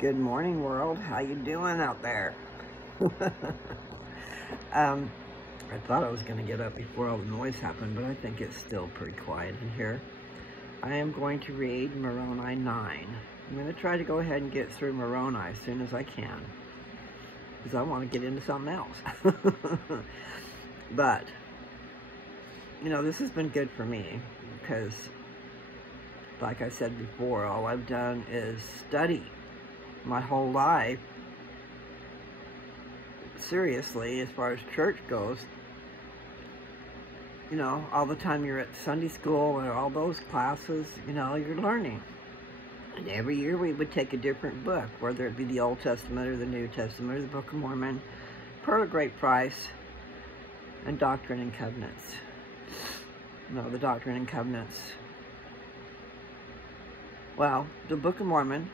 Good morning, world. How you doing out there? I thought I was going to get up before all the noise happened, but I think it's still pretty quiet in here. I am going to read Moroni 9. I'm going to try to go ahead and get through Moroni as soon as I can, because I want to get into something else. But, you know, this has been good for me, because, like I said before, all I've done is study my whole life, seriously, as far as church goes. You know, all the time you're at Sunday school and all those classes, you know, you're learning. And every year we would take a different book, whether it be the Old Testament or the New Testament or the Book of Mormon, Pearl of Great Price, and Doctrine and Covenants. No, the Doctrine and Covenants. Well, the Book of Mormon,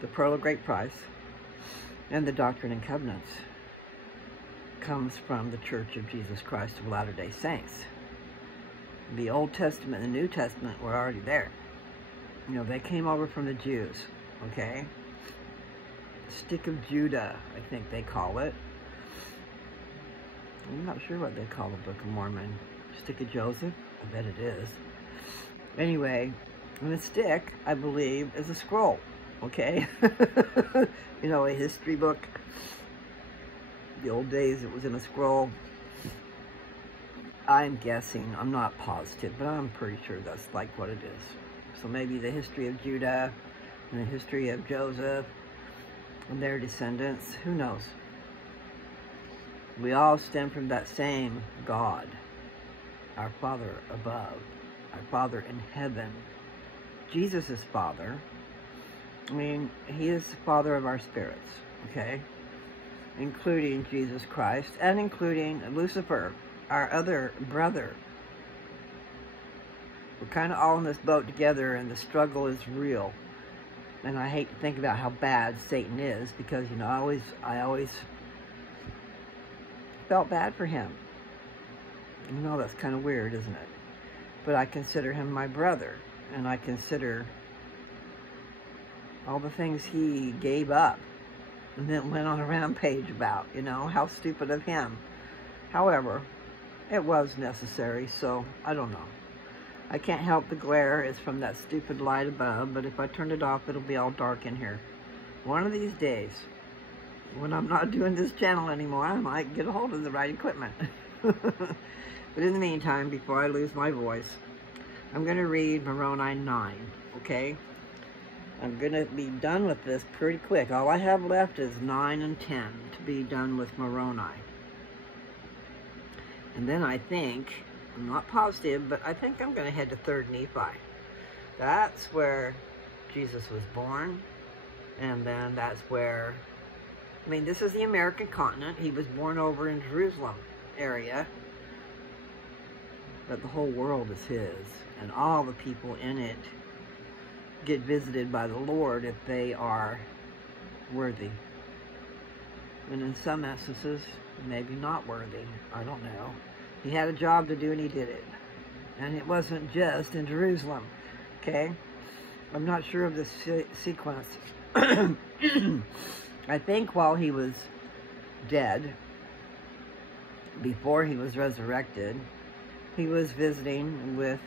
the Pearl of Great Price, and the Doctrine and Covenants comes from the Church of Jesus Christ of Latter-day Saints. The Old Testament and the New Testament were already there. You know, they came over from the Jews, okay? Stick of Judah, I think they call it. I'm not sure what they call the Book of Mormon. Stick of Joseph? I bet it is. Anyway, and the stick, I believe, is a scroll. Okay, you know, a history book. The old days, it was in a scroll. I'm guessing, I'm not positive, but I'm pretty sure that's like what it is. So maybe the history of Judah and the history of Joseph and their descendants, who knows? We all stem from that same God, our Father above, our Father in heaven, Jesus' Father. I mean, he is the Father of our spirits, okay? Including Jesus Christ and including Lucifer, our other brother. We're kind of all in this boat together, and the struggle is real. And I hate to think about how bad Satan is, because, you know, I always felt bad for him. You know, that's kind of weird, isn't it? But I consider him my brother, and I consider all the things he gave up and then went on a rampage about, you know, how stupid of him. However, it was necessary, so I don't know. I can't help the glare. It's from that stupid light above, but if I turn it off, it'll be all dark in here. One of these days, when I'm not doing this channel anymore, I might get a hold of the right equipment. But in the meantime, before I lose my voice, I'm going to read Moroni 9, okay? I'm going to be done with this pretty quick. All I have left is 9 and 10 to be done with Moroni. And then I think, I'm not positive, but I think I'm going to head to 3rd Nephi. That's where Jesus was born. And then that's where, I mean, this is the American continent. He was born over in Jerusalem area. But the whole world is his. And all the people in it get visited by the Lord if they are worthy. And in some instances, maybe not worthy. I don't know. He had a job to do and he did it. And it wasn't just in Jerusalem. Okay? I'm not sure of the sequence. I think while he was dead, before he was resurrected, he was visiting with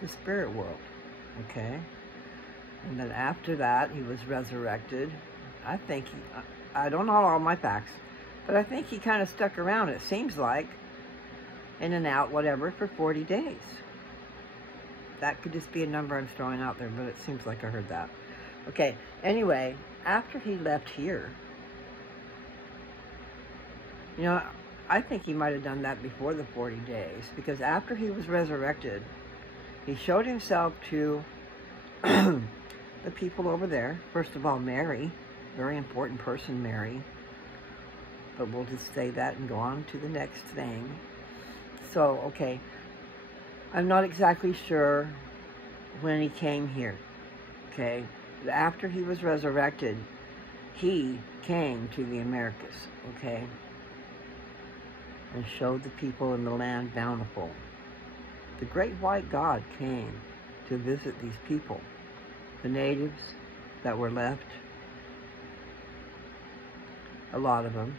the spirit world. Okay? And then after that, he was resurrected. I think I don't know all my facts, but I think he kind of stuck around, it seems like, in and out, whatever, for 40 days. That could just be a number I'm throwing out there, but it seems like I heard that. Okay, anyway, after he left here, you know, I think he might have done that before the 40 days, because after he was resurrected, he showed himself to the people over there. First of all, Mary, very important person, Mary. But we'll just say that and go on to the next thing. So, okay, I'm not exactly sure when he came here, okay? But after he was resurrected, he came to the Americas, okay? And showed the people in the land bountiful. The great white God came to visit these people, the natives that were left a lot of them.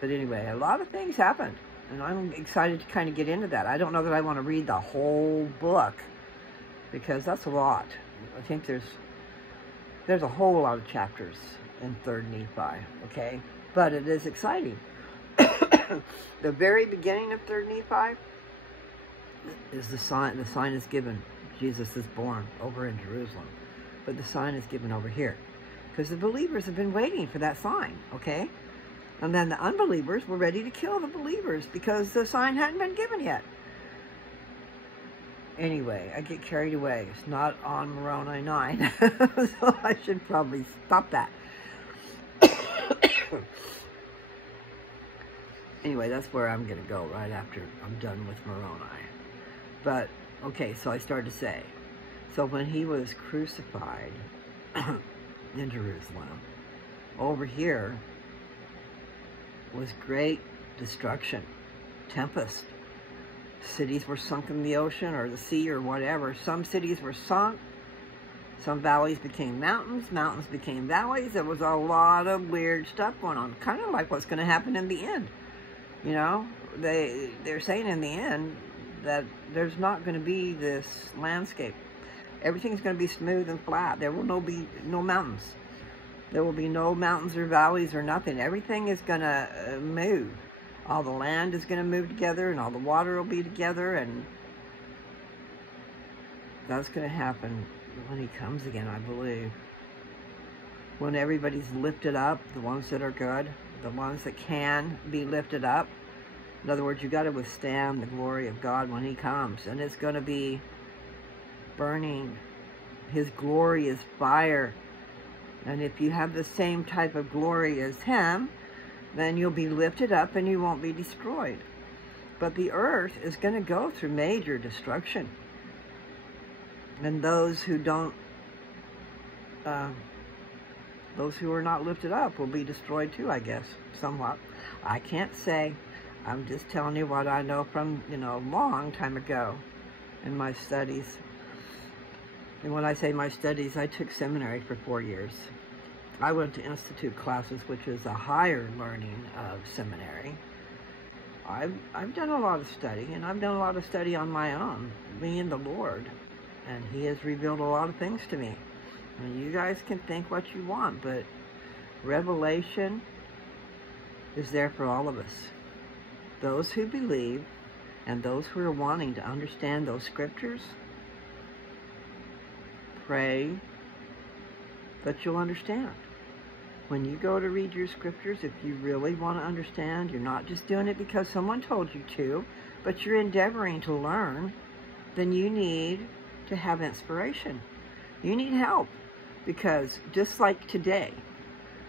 But anyway, a lot of things happened, and I'm excited to kind of get into that. I don't know that I want to read the whole book, because that's a lot. I think there's a whole lot of chapters in 3rd Nephi, okay? But it is exciting. The very beginning of 3rd Nephi is the sign. The sign is given. Jesus is born over in Jerusalem. But the sign is given over here. Because the believers have been waiting for that sign, okay? And then the unbelievers were ready to kill the believers because the sign hadn't been given yet. Anyway, I get carried away. It's not on Moroni 9. So I should probably stop that. Anyway, that's where I'm going to go right after I'm done with Moroni. But, okay, so I started to say, so when he was crucified in Jerusalem, over here was great destruction, tempest. Cities were sunk in the ocean or the sea or whatever. Some cities were sunk. Some valleys became mountains. Mountains became valleys. There was a lot of weird stuff going on. Kind of like what's going to happen in the end. You know, they're saying in the end that there's not going to be this landscape. Everything's going to be smooth and flat. There will be no mountains. There will be no mountains or valleys or nothing. Everything is going to move. All the land is going to move together, and all the water will be together, and that's going to happen when he comes again, I believe. When everybody's lifted up, the ones that are good, the ones that can be lifted up. In other words, you got to withstand the glory of God when he comes, and it's going to be burning. His glory is fire, and if you have the same type of glory as him, then you'll be lifted up and you won't be destroyed. But the earth is going to go through major destruction, and those who don't, those who are not lifted up will be destroyed too, I guess, somewhat. I can't say. I'm just telling you what I know from, you know, a long time ago in my studies. And when I say my studies, I took seminary for 4 years. I went to institute classes, which is a higher learning of seminary. I've done a lot of study, and I've done a lot of study on my own, me and the Lord. And he has revealed a lot of things to me. And you guys can think what you want, but revelation is there for all of us. Those who believe and those who are wanting to understand those scriptures, pray that you'll understand. When you go to read your scriptures, if you really want to understand, you're not just doing it because someone told you to, but you're endeavoring to learn, then you need to have inspiration. You need help. Because just like today,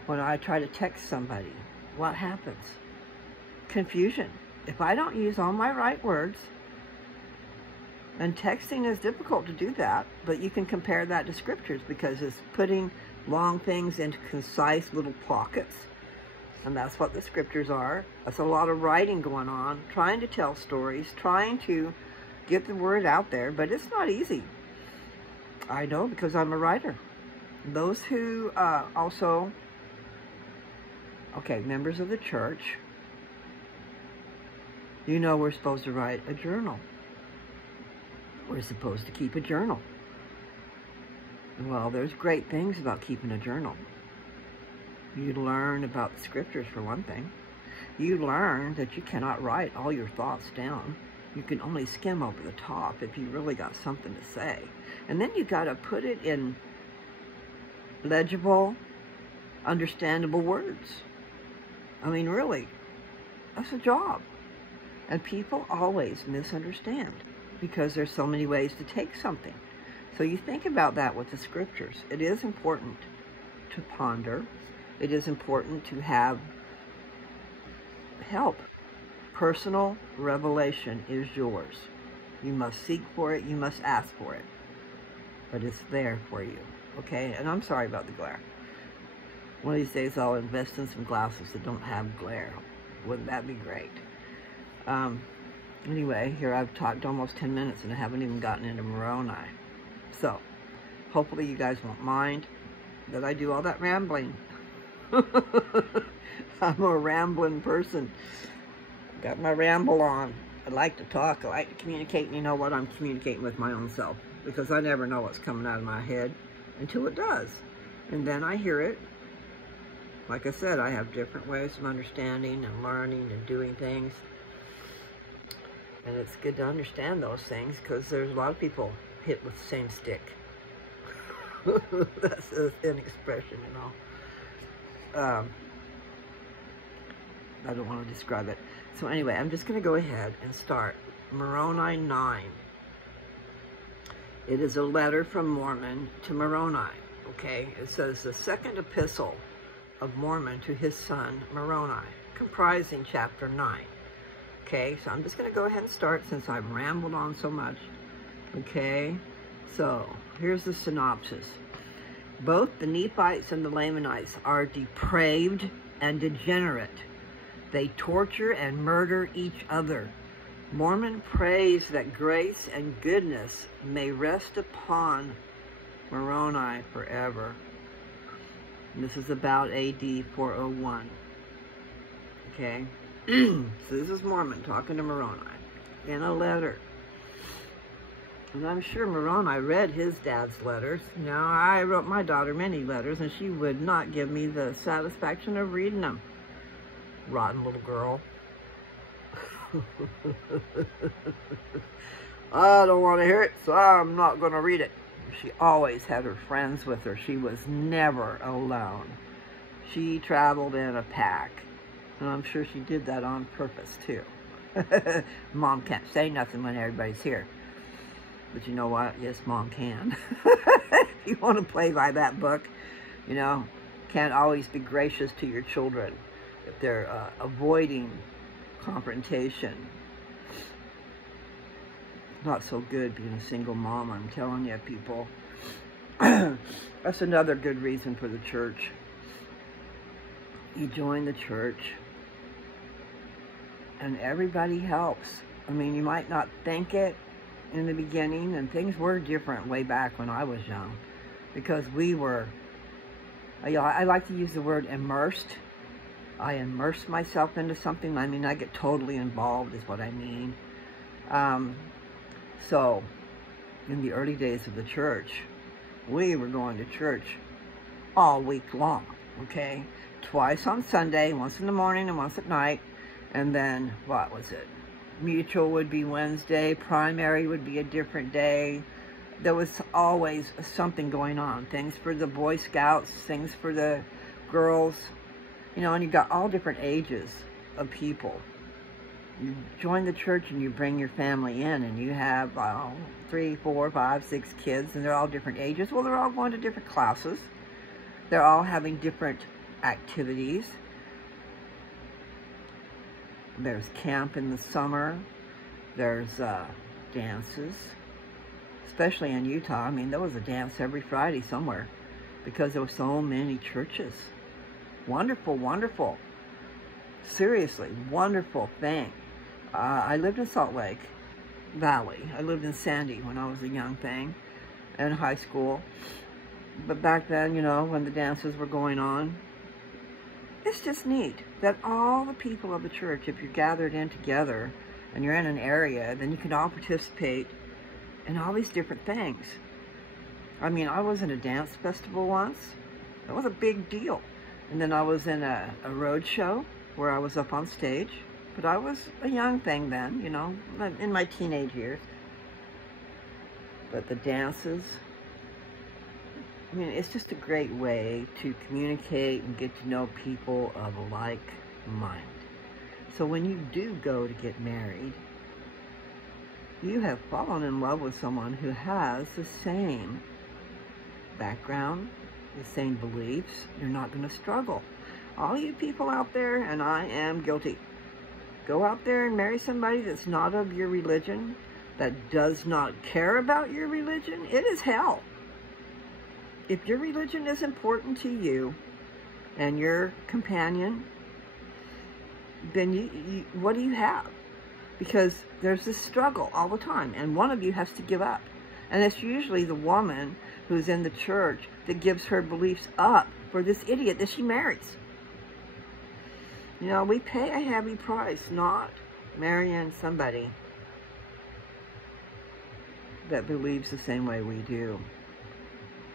when I try to text somebody, what happens? Confusion. If I don't use all my right words, and texting is difficult to do that, but you can compare that to scriptures because it's putting long things into concise little pockets. And that's what the scriptures are. That's a lot of writing going on, trying to tell stories, trying to get the word out there, but it's not easy. I know because I'm a writer. Those who also, okay, members of the church, you know we're supposed to write a journal. We're supposed to keep a journal. Well, there's great things about keeping a journal. You learn about the scriptures, for one thing. You learn that you cannot write all your thoughts down. You can only skim over the top if you really got something to say. And then you got to put it in legible, understandable words. I mean, really, that's a job. And people always misunderstand because there's so many ways to take something. So you think about that with the scriptures. It is important to ponder. It is important to have help. Personal revelation is yours. You must seek for it. You must ask for it. But it's there for you. Okay? And I'm sorry about the glare. One of these days I'll invest in some glasses that don't have glare. Wouldn't that be great? Anyway, here I've talked almost 10 minutes and I haven't even gotten into Moroni. So, hopefully you guys won't mind that I do all that rambling. I'm a rambling person. Got my ramble on. I like to talk. I like to communicate. And you know what? I'm communicating with my own self, because I never know what's coming out of my head until it does. And then I hear it. Like I said, I have different ways of understanding and learning and doing things. And it's good to understand those things, because there's a lot of people hit with the same stick. That's an expression, you know. I don't want to describe it. So anyway, I'm just going to go ahead and start. Moroni 9. It is a letter from Mormon to Moroni. Okay, it says the second epistle of Mormon to his son Moroni, comprising chapter 9. Okay, so I'm just going to go ahead and start since I've rambled on so much. Okay, so here's the synopsis. Both the Nephites and the Lamanites are depraved and degenerate. They torture and murder each other. Mormon prays that grace and goodness may rest upon Moroni forever. And this is about AD 401. Okay? So this is Mormon talking to Moroni in a letter. And I'm sure Moroni read his dad's letters. Now, I wrote my daughter many letters, and she would not give me the satisfaction of reading them. Rotten little girl. I don't want to hear it, so I'm not going to read it. She always had her friends with her. She was never alone. She traveled in a pack. And I'm sure she did that on purpose, too. Mom can't say nothing when everybody's here. But you know what? Yes, Mom can. If you want to play by that book, you know, can't always be gracious to your children if they're avoiding confrontation. Not so good being a single mom, I'm telling you, people. That's another good reason for the church. You join the church, and everybody helps. I mean, you might not think it in the beginning, and things were different way back when I was young, because we were, I like to use the word immersed. I immerse myself into something. I mean, I get totally involved is what I mean. So, in the early days of the church, we were going to church all week long, okay? Twice on Sunday, once in the morning and once at night. And then, what was it? Mutual would be Wednesday. Primary would be a different day. There was always something going on. Things for the Boy Scouts, things for the girls. You know, and you got all different ages of people. You join the church and you bring your family in, and you have 3, 4, 5, 6 kids, and they're all different ages. Well, they're all going to different classes. They're all having different activities. There's camp in the summer. There's dances, especially in Utah. I mean, there was a dance every Friday somewhere because there were so many churches. Wonderful, wonderful. Seriously, wonderful thing. I lived in Salt Lake Valley. I lived in Sandy when I was a young thing in high school. But back then, you know, when the dances were going on, it's just neat that all the people of the church, if you're gathered in together and you're in an area, then you can all participate in all these different things. I mean, I was in a dance festival once. That was a big deal. And then I was in a road show where I was up on stage. But I was a young thing then, you know, in my teenage years. But the dances, I mean, it's just a great way to communicate and get to know people of a like mind. So when you do go to get married, you have fallen in love with someone who has the same background, the same beliefs. You're not going to struggle. All you people out there, and I am guilty, go out there and marry somebody that's not of your religion, that does not care about your religion. It is hell. If your religion is important to you and your companion, then you what do you have? Because there's this struggle all the time, and one of you has to give up. And it's usually the woman who's in the church that gives her beliefs up for this idiot that she marries. You know, we pay a heavy price not marrying somebody that believes the same way we do.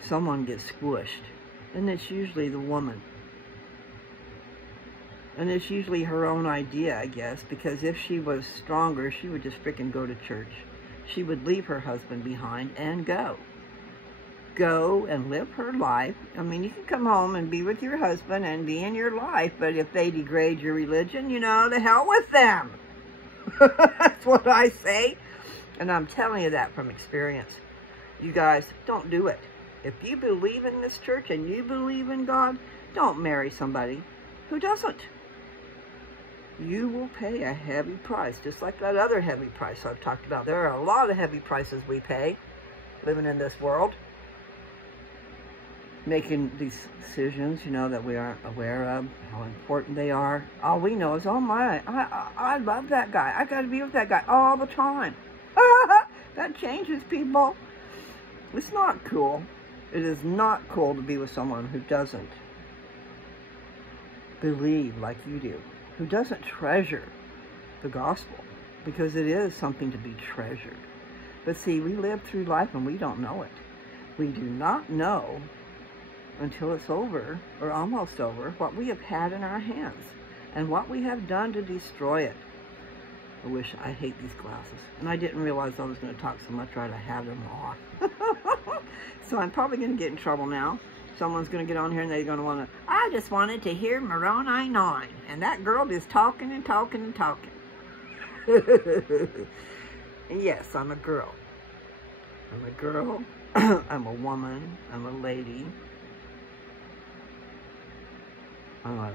Someone gets squished, and it's usually the woman. And it's usually her own idea, I guess, because if she was stronger, she would just frickin' go to church. She would leave her husband behind and go. Go and live her life. I mean, you can come home and be with your husband and be in your life, but if they degrade your religion, you know, the hell with them. That's what I say. And I'm telling you that from experience. You guys, don't do it. If you believe in this church and you believe in God, don't marry somebody who doesn't. You will pay a heavy price, just like that other heavy price I've talked about. There are a lot of heavy prices we pay living in this world, making these decisions, you know, that we aren't aware of, how important they are. All we know is, oh my, I love that guy. I got to be with that guy all the time. That changes people. It's not cool. It is not cool to be with someone who doesn't believe like you do, who doesn't treasure the gospel, because it is something to be treasured. But see, we live through life and we don't know it. We do not know until it's over, or almost over, what we have had in our hands and what we have done to destroy it. I hate these glasses. And I didn't realize I was going to talk so much right. I have them off. So I'm probably going to get in trouble now. Someone's going to get on here and they're going to want to, I just wanted to hear Moroni 9. And that girl is talking and talking and talking. And yes, I'm a girl. I'm a girl. I'm a woman. I'm a lady. I'm a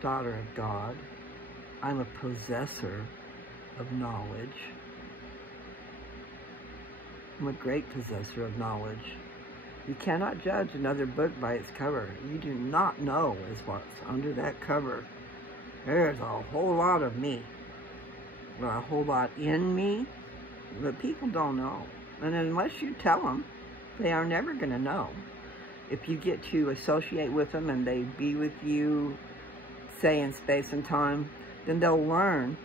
daughter of God. I'm a possessor of knowledge. I'm a great possessor of knowledge. You cannot judge another book by its cover. You do not know is what's under that cover. There's a whole lot of me, or a whole lot in me, that people don't know. And unless you tell them, they are never going to know. If you get to associate with them and they be with you, say in space and time, then they'll learn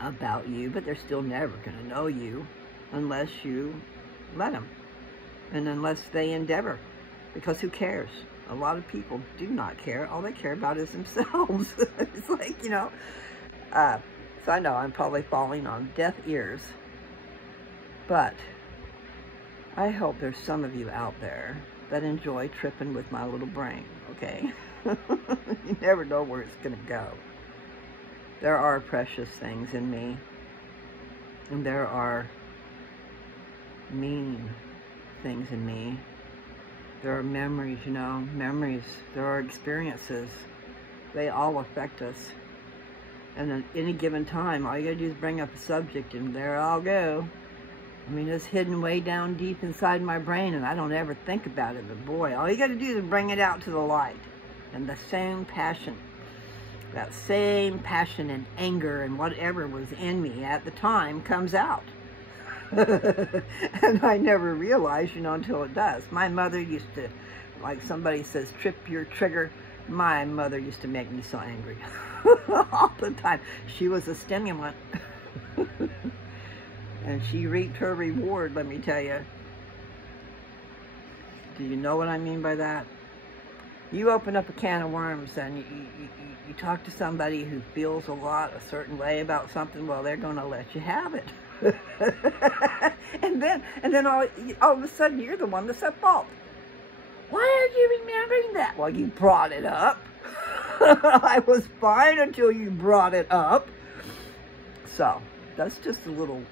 about you, but they're still never going to know you unless you let them. And unless they endeavor, because who cares? A lot of people do not care. All they care about is themselves. It's like, you know, so I know I'm probably falling on deaf ears, but I hope there's some of you out there that enjoy tripping with my little brain, okay? You never know where it's going to go. There are precious things in me, and there are mean things in me. There are memories, you know, memories. There are experiences. They all affect us. And at any given time, all you gotta do is bring up a subject, and there I'll go. I mean, it's hidden way down deep inside my brain, and I don't ever think about it. But boy, all you gotta do is bring it out to the light. And the same passion, that same passion and anger and whatever was in me at the time comes out. And I never realized, you know, until it does. My mother used to, like somebody says, trip your trigger. My mother used to make me so angry all the time. She was a stimulant. And she reaped her reward, let me tell you. Do you know what I mean by that? You open up a can of worms and you talk to somebody who feels a certain way about something, well, they're going to let you have it. and then all of a sudden you're the one that's at fault. Why aren't you remembering that? Well, you brought it up. I was fine until you brought it up. So that's just a little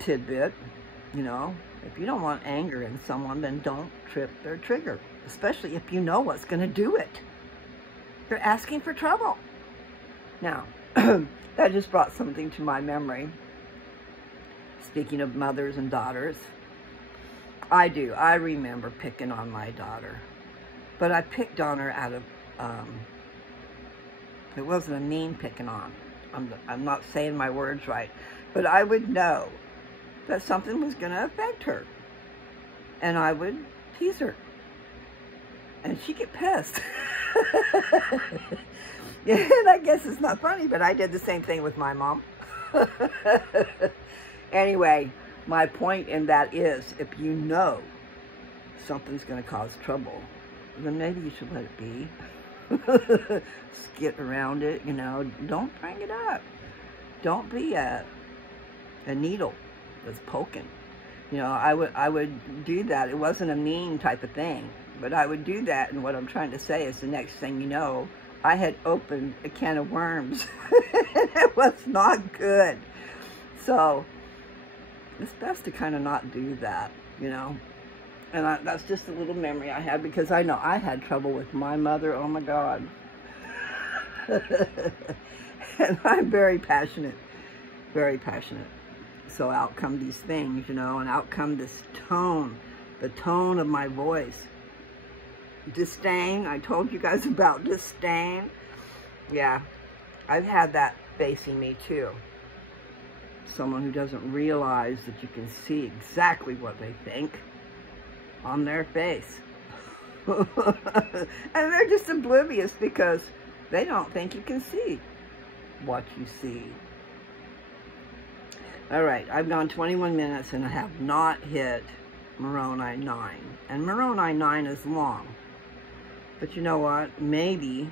tidbit, you know. If you don't want anger in someone, then don't trip their trigger, especially if you know what's going to do it. You're asking for trouble. Now, that just brought something to my memory. Speaking of mothers and daughters, I remember picking on my daughter. But I picked on her out of, it wasn't a mean picking on. I'm not saying my words right. But I would know that something was going to affect her. and I would tease her. And she'd get pissed. And I guess it's not funny, but I did the same thing with my mom. Anyway, my point in that is, if you know something's going to cause trouble, then maybe you should let it be. Skit around it, you know. Don't bring it up. Don't be a needle that's poking. You know, I would do that. It wasn't a mean type of thing, but I would do that, and what I'm trying to say is the next thing you know, I had opened a can of worms. And it was not good. So it's best to kind of not do that, you know. And that's just a little memory I had, because I know I had trouble with my mother. Oh my God. And I'm very passionate, very passionate. So out come these things, you know, and out come this tone, the tone of my voice. Disdain, I told you guys about disdain. Yeah, I've had that facing me too. Someone who doesn't realize that you can see exactly what they think on their face. And they're just oblivious because they don't think you can see what you see. All right, I've gone 21 minutes and I have not hit Moroni 9. And Moroni 9 is long. But you know what? Maybe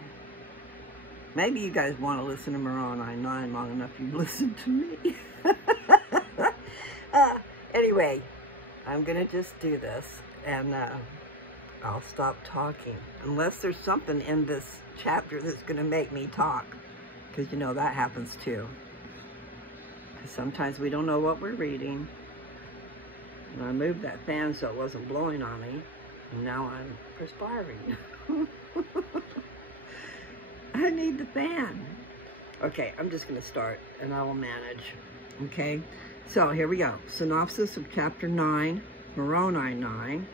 you guys want to listen to Moroni 9 long enough you've listened to me. Anyway, I'm going to just do this, and I'll stop talking. Unless there's something in this chapter that's going to make me talk. Because, you know, that happens too. Because sometimes we don't know what we're reading. And I moved that fan so it wasn't blowing on me. And now I'm perspiring. I need the fan. Okay, I'm just going to start, and I will manage. Okay, so here we go. Synopsis of chapter 9, Moroni 9.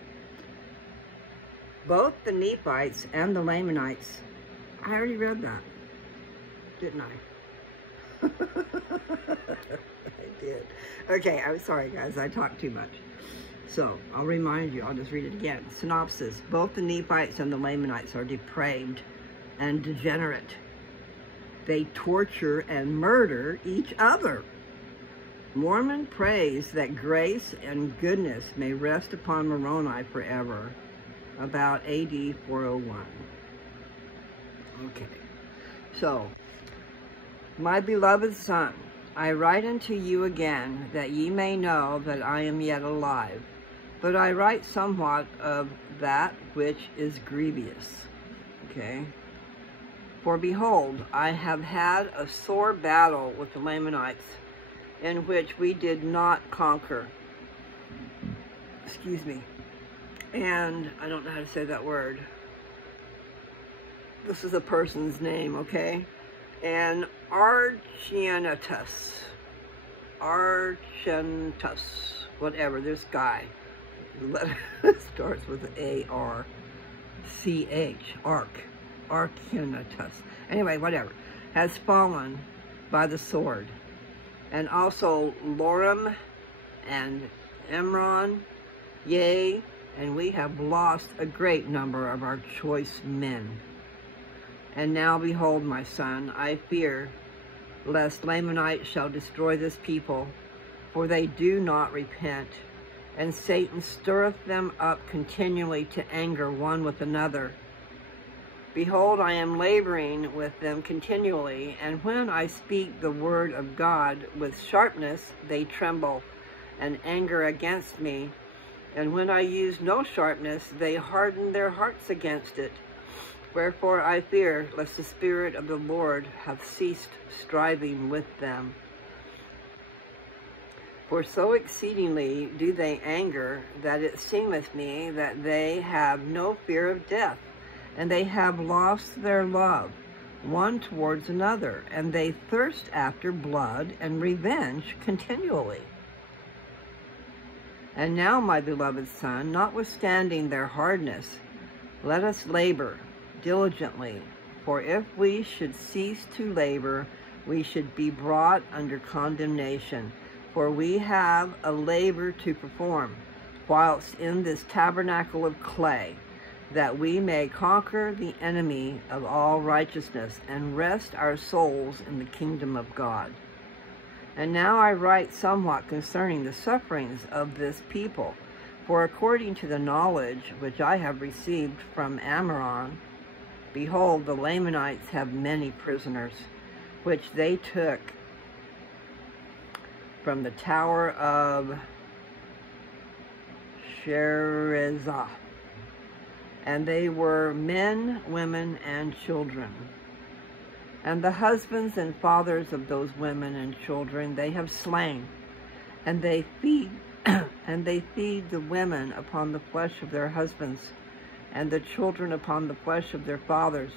Both the Nephites and the Lamanites. I already read that, didn't I? I did. Okay, I'm sorry, guys. I talked too much. So, I'll remind you. I'll just read it again. Synopsis. Both the Nephites and the Lamanites are depraved and degenerate. They torture and murder each other. Mormon prays that grace and goodness may rest upon Moroni forever. About AD 401. Okay. So, my beloved son, I write unto you again, that ye may know that I am yet alive. But I write somewhat of that which is grievous. Okay. For behold, I have had a sore battle with the Lamanites, in which we did not conquer. Excuse me. And I don't know how to say that word. This is a person's name, okay? And Archianatus, whatever, this guy. The letter starts with A-R-C-H, Archianatus. Anyway, whatever. Has fallen by the sword. And also Loram and Emron, yea, and we have lost a great number of our choice men. And now behold, my son, I fear lest Lamanites shall destroy this people, for they do not repent. And Satan stirreth them up continually to anger one with another. Behold, I am laboring with them continually, and when I speak the word of God with sharpness, they tremble and anger against me. And when I use no sharpness, they harden their hearts against it. Wherefore I fear lest the Spirit of the Lord have ceased striving with them. For so exceedingly do they anger, that it seemeth me that they have no fear of death, and they have lost their love one towards another, and they thirst after blood and revenge continually. And now, my beloved son, notwithstanding their hardness, let us labor diligently, for if we should cease to labor, we should be brought under condemnation. For we have a labor to perform, whilst in this tabernacle of clay, that we may conquer the enemy of all righteousness and rest our souls in the kingdom of God. And now I write somewhat concerning the sufferings of this people, for according to the knowledge which I have received from Moroni, behold, the Lamanites have many prisoners, which they took from the tower of Sherazah. And they were men, women, and children. And the husbands and fathers of those women and children they have slain, and they feed the women upon the flesh of their husbands, and the children upon the flesh of their fathers,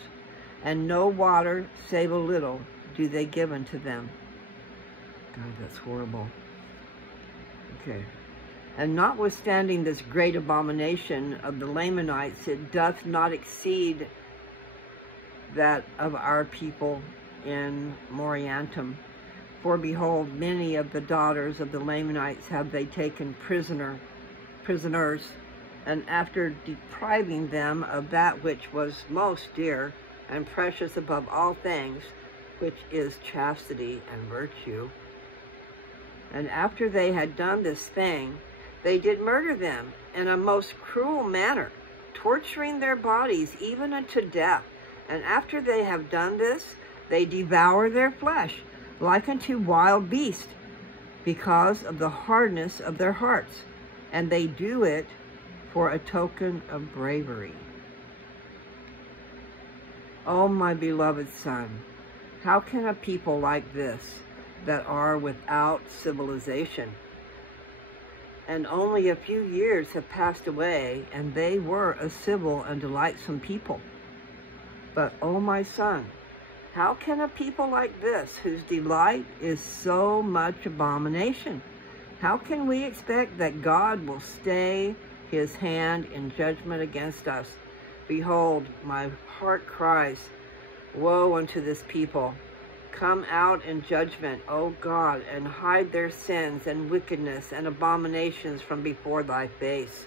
and no water save a little do they give unto them. God, that's horrible. Okay. And notwithstanding this great abomination of the Lamanites, it doth not exceed that of our people in Moroni. For behold, many of the daughters of the Lamanites have they taken prisoners, and after depriving them of that which was most dear and precious above all things, which is chastity and virtue, and after they had done this thing, they did murder them in a most cruel manner, torturing their bodies even unto death. And after they have done this, they devour their flesh, like unto wild beasts, because of the hardness of their hearts. And they do it for a token of bravery. O my beloved son, how can a people like this, that are without civilization, and only a few years have passed away, and they were a civil and delightsome people. But, O my son, how can a people like this, whose delight is so much abomination, how can we expect that God will stay his hand in judgment against us? Behold, my heart cries, woe unto this people. Come out in judgment, O God, and hide their sins and wickedness and abominations from before thy face.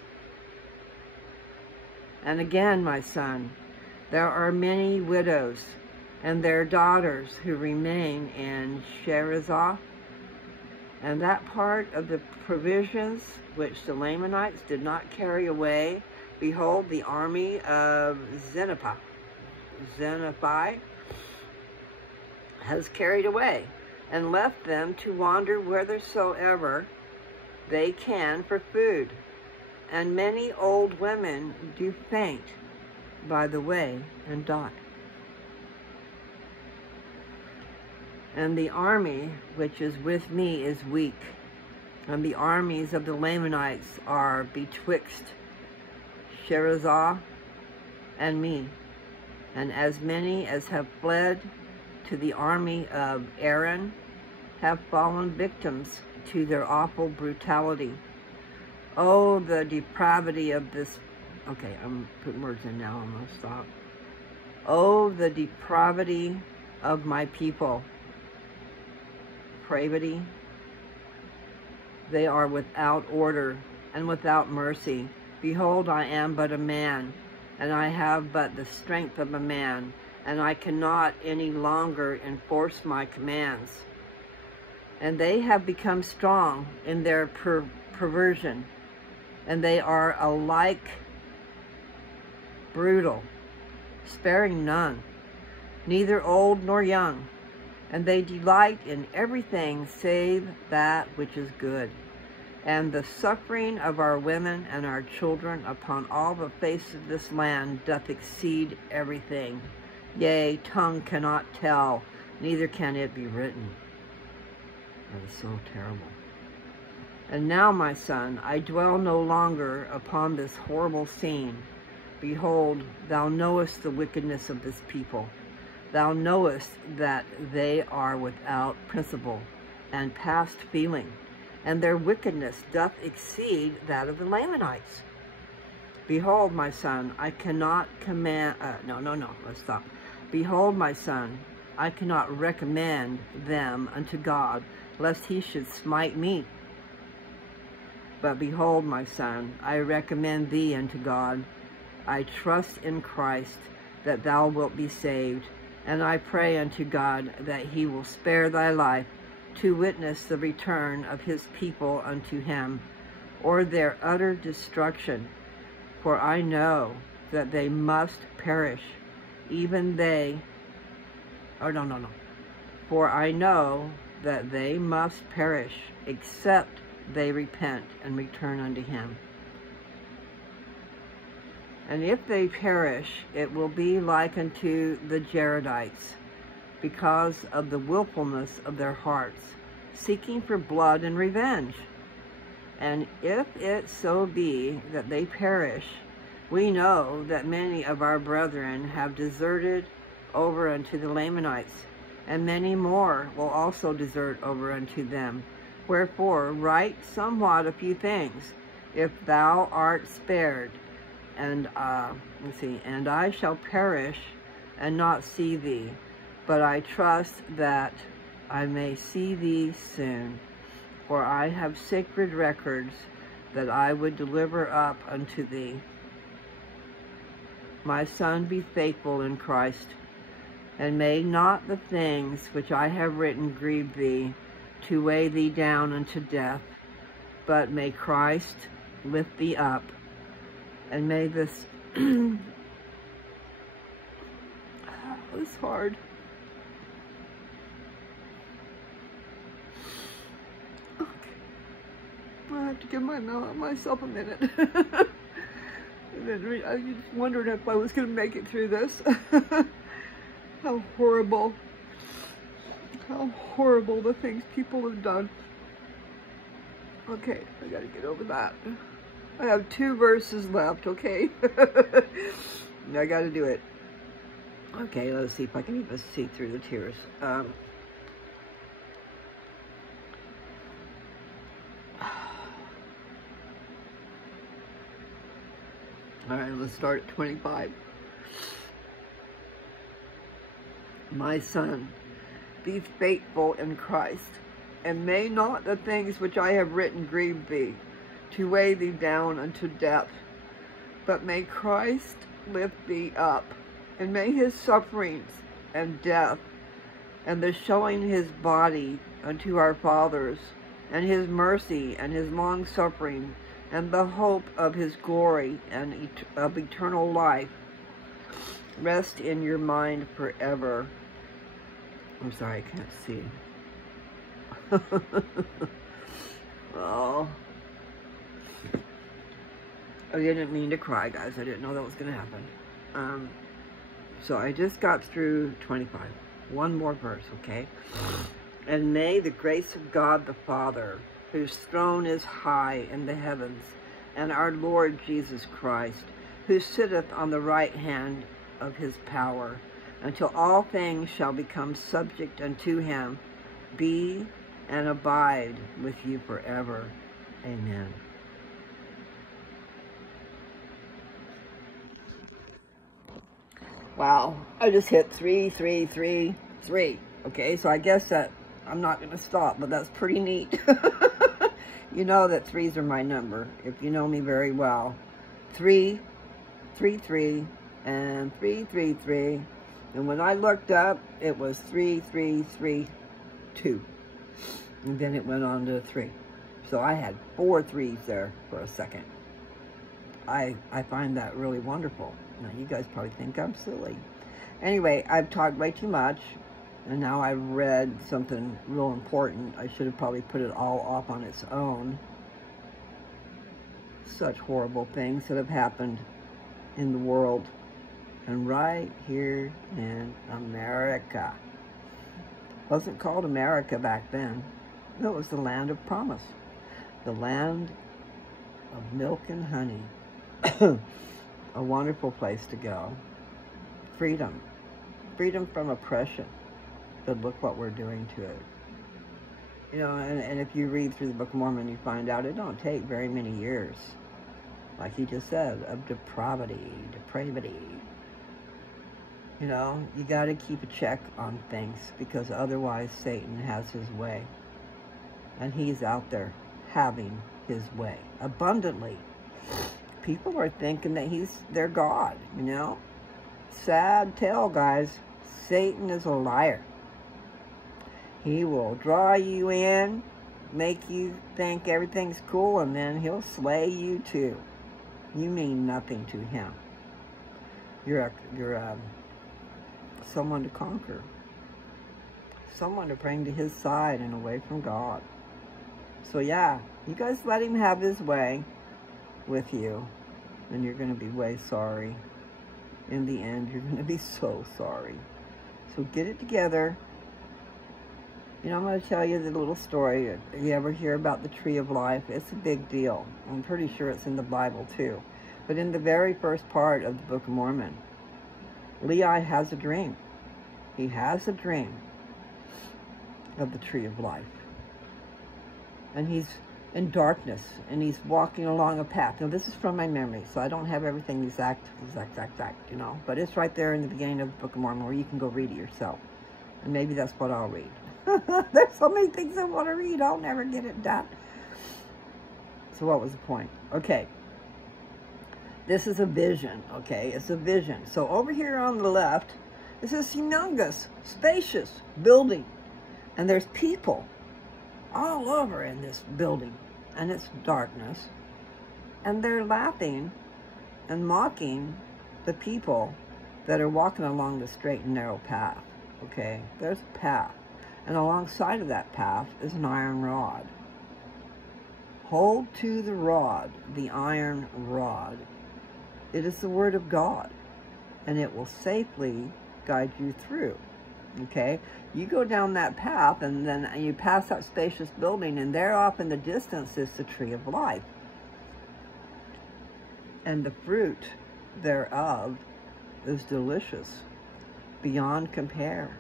And again, my son, there are many widows and their daughters who remain in Sherazah, and that part of the provisions which the Lamanites did not carry away, behold, the army of Zenephi has carried away, and left them to wander whithersoever they can for food. And many old women do faint by the way and die. And the army which is with me is weak, and the armies of the Lamanites are betwixt Sherazah and me, and as many as have fled to the army of Aaron have fallen victims to their awful brutality. Oh, the depravity of this. Okay, I'm putting words in now. I'm going to stop. Oh, the depravity of my people. Pravity. They are without order and without mercy. Behold, I am but a man, and I have but the strength of a man, and I cannot any longer enforce my commands. And they have become strong in their perversion, and they are alike brutal, sparing none, neither old nor young, and they delight in everything save that which is good. And the suffering of our women and our children upon all the face of this land doth exceed everything. Yea, tongue cannot tell, neither can it be written. That is so terrible. And now, my son, I dwell no longer upon this horrible scene. Behold, thou knowest the wickedness of this people. Thou knowest that they are without principle and past feeling, and their wickedness doth exceed that of the Lamanites. Behold, my son, I cannot command... let's stop. Behold, my son, I cannot recommend them unto God, lest he should smite me. But behold, my son, I recommend thee unto God. I trust in Christ that thou wilt be saved, and I pray unto God that he will spare thy life to witness the return of his people unto him, or their utter destruction. For I know that they must perish, even they, For I know that they must perish, except they repent and return unto him. And if they perish, it will be like unto the Jaredites, because of the willfulness of their hearts, seeking for blood and revenge. And if it so be that they perish, we know that many of our brethren have deserted over unto the Lamanites, and many more will also desert over unto them. Wherefore, write somewhat a few things, if thou art spared. And and I shall perish and not see thee, but I trust that I may see thee soon. For I have sacred records that I would deliver up unto thee. My son, be faithful in Christ, and may not the things which I have written grieve thee, to weigh thee down unto death, but may Christ lift thee up, and may this it's hard. Okay. I have to give myself a minute. I just wondered if I was going to make it through this. How horrible the things people have done. Okay, I gotta get over that. I have 2 verses left, okay? I gotta do it. Okay, let's see if I can even see through the tears. All right, let's start at 25. My son, be faithful in Christ, and may not the things which I have written grieve thee, to weigh thee down unto death, but may Christ lift thee up, and may his sufferings and death, and the showing his body unto our fathers, and his mercy and his long suffering, and the hope of his glory and of eternal life, rest in your mind forever. I'm sorry, I can't see. Oh. I didn't mean to cry, guys. I didn't know that was going to happen. So I just got through 25. One more verse, okay? And may the grace of God the Father, whose throne is high in the heavens, and our Lord Jesus Christ, who sitteth on the right hand of his power, until all things shall become subject unto him, be and abide with you forever. Amen. Wow, I just hit 3, 3, 3, 3. Okay, so I guess that I'm not going to stop, but that's pretty neat. You know that 3s are my number, if you know me very well. 3, 3, 3, and 3, 3, 3. And when I looked up, it was 3, 3, 3, 2. And then it went on to 3. So I had 4 3s there for a second. I find that really wonderful. Now, you guys probably think I'm silly. Anyway, I've talked way too much, and now I've read something real important. I should have probably put it all off on its own. Such horrible things that have happened in the world, and right here in America. It wasn't called America back then. No, it was the land of promise. The land of milk and honey. A wonderful place to go. Freedom. Freedom from oppression. But look what we're doing to it. You know, and if you read through the Book of Mormon, you find out it don't take very many years. Like he just said, of depravity. You know, you got to keep a check on things, because otherwise Satan has his way. And he's out there having his way abundantly. People are thinking that he's their God, you know? Sad tale, guys. Satan is a liar. He will draw you in, make you think everything's cool, and then he'll slay you too. You mean nothing to him. You're someone to conquer. Someone to bring to his side and away from God. So yeah, you guys let him have his way with you, and you're going to be way sorry. In the end, you're going to be so sorry. So get it together. You know, I'm going to tell you the little story. You ever hear about the tree of life? It's a big deal. I'm pretty sure it's in the Bible too. But in the very first part of the Book of Mormon, Lehi has a dream. He has a dream of the tree of life. And he's in darkness, and he's walking along a path. Now, this is from my memory, so I don't have everything exact, you know. But it's right there in the beginning of the Book of Mormon where you can go read it yourself. And maybe that's what I'll read. There's so many things I want to read, I'll never get it done. So what was the point? Okay. This is a vision, okay? It's a vision. So over here on the left, this is humongous, spacious building. And there's people all over in this building. And it's darkness. And they're laughing and mocking the people that are walking along the straight and narrow path, okay? There's a path. And alongside of that path is an iron rod. Hold to the rod, the iron rod. It is the word of God, and it will safely guide you through, okay? You go down that path, and then you pass that spacious building, and there off in the distance is the tree of life. And the fruit thereof is delicious, beyond compare.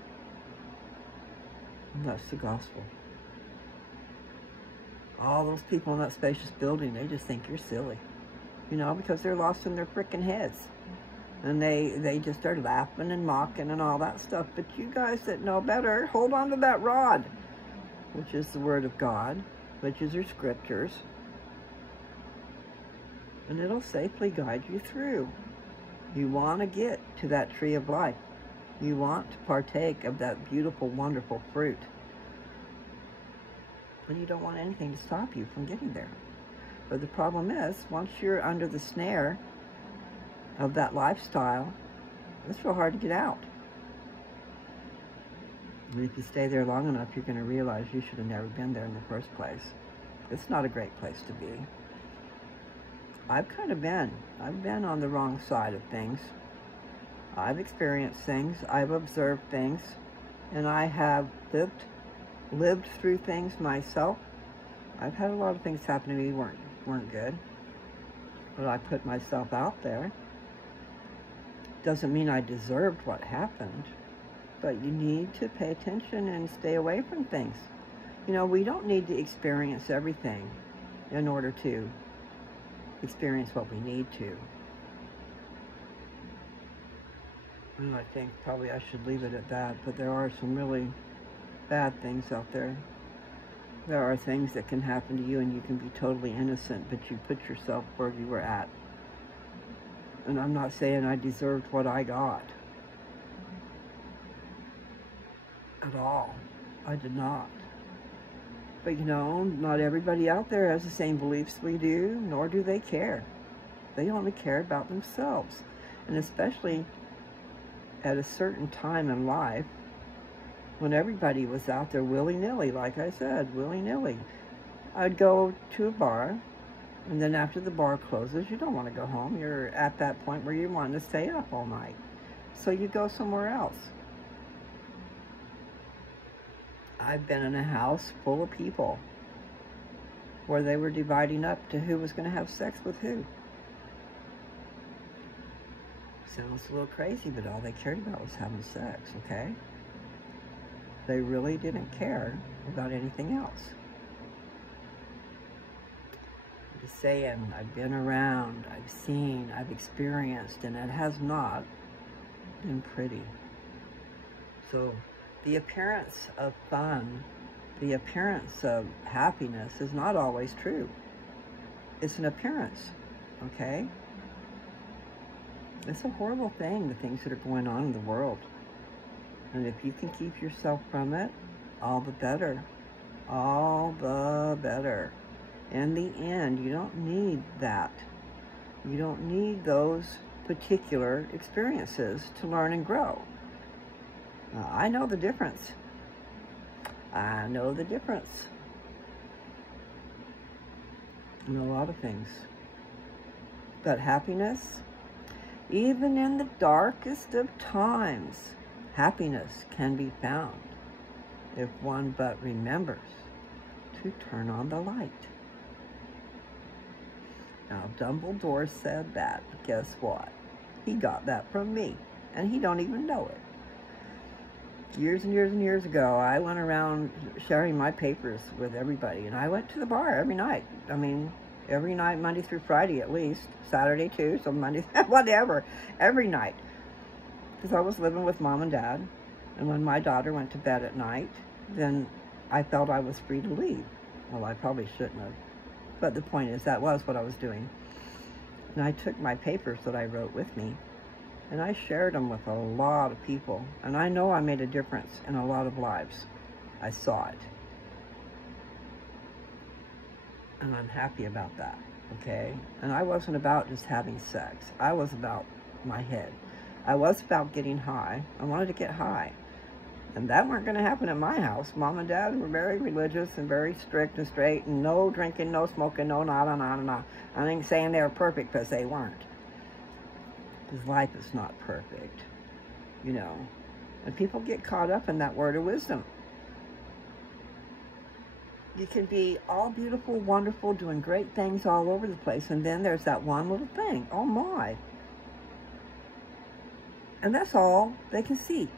And that's the gospel. All those people in that spacious building, they just think you're silly. You know, because they're lost in their frickin' heads. And they just start laughing and mocking and all that stuff. But you guys that know better, hold on to that rod, which is the word of God, which is your scriptures. And it'll safely guide you through. You want to get to that tree of life. You want to partake of that beautiful, wonderful fruit. And you don't want anything to stop you from getting there. But the problem is, once you're under the snare of that lifestyle, it's real hard to get out. And if you stay there long enough, you're going to realize you should have never been there in the first place. It's not a great place to be. I've been on the wrong side of things. I've experienced things, I've observed things, and I have lived through things myself. I've had a lot of things happen to me weren't good, but I put myself out there. Doesn't mean I deserved what happened, but you need to pay attention and stay away from things. You know, we don't need to experience everything in order to experience what we need to. And I think probably I should leave it at that, but there are some really bad things out there. There are things that can happen to you and you can be totally innocent, but you put yourself where you were at. And I'm not saying I deserved what I got. At all. I did not. But you know, not everybody out there has the same beliefs we do, nor do they care. They only care about themselves. And especially at a certain time in life, when everybody was out there willy-nilly, like I said, willy-nilly. I'd go to a bar, and then after the bar closes, you don't want to go home. You're at that point where you want to stay up all night. So you go somewhere else. I've been in a house full of people where they were dividing up to who was going to have sex with who. Sounds a little crazy, but all they cared about was having sex, okay? They really didn't care about anything else. I'm just saying, I've been around, I've seen, I've experienced, and it has not been pretty. So the appearance of fun, the appearance of happiness is not always true. It's an appearance, okay? It's a horrible thing, the things that are going on in the world. And if you can keep yourself from it, all the better. All the better. In the end, you don't need that. You don't need those particular experiences to learn and grow. I know the difference. I know the difference in a lot of things. But happiness, even in the darkest of times, happiness can be found if one but remembers to turn on the light. Now, Dumbledore said that, but guess what? He got that from me, and he don't even know it. Years and years and years ago, I went around sharing my papers with everybody, and I went to the bar every night. I mean, every night, Monday through Friday at least, Saturday too, so Monday, whatever, every night. Because I was living with Mom and Dad, and when my daughter went to bed at night, then I felt I was free to leave. Well, I probably shouldn't have. But the point is, that was what I was doing. And I took my papers that I wrote with me, and I shared them with a lot of people. And I know I made a difference in a lot of lives. I saw it. And I'm happy about that, okay? And I wasn't about just having sex. I was about my head. I was about getting high. I wanted to get high. And that weren't going to happen at my house. Mom and Dad were very religious and very strict and straight, and no drinking, no smoking, no nada, nada, nada. I ain't saying they were perfect, because they weren't. Because life is not perfect, you know. And people get caught up in that word of wisdom. You can be all beautiful, wonderful, doing great things all over the place, and then there's that one little thing. Oh my. And that's all they can see.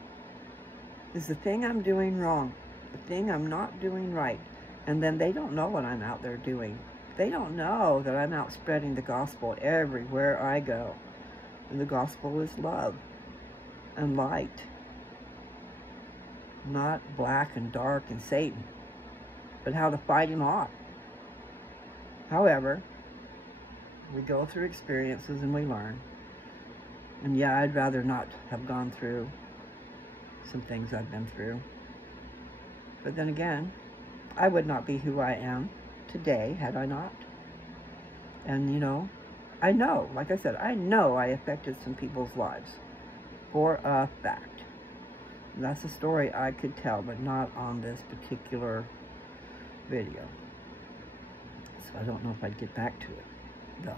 Is the thing I'm doing wrong, the thing I'm not doing right. And then they don't know what I'm out there doing. They don't know that I'm out spreading the gospel everywhere I go. And the gospel is love and light, not black and dark and Satan, but how to fight him off. However, we go through experiences and we learn. And yeah, I'd rather not have gone through some things I've been through. But then again, I would not be who I am today had I not. And you know, I know, like I said, I know I affected some people's lives for a fact. And that's a story I could tell, but not on this particular video. So I don't know if I'd get back to it, though.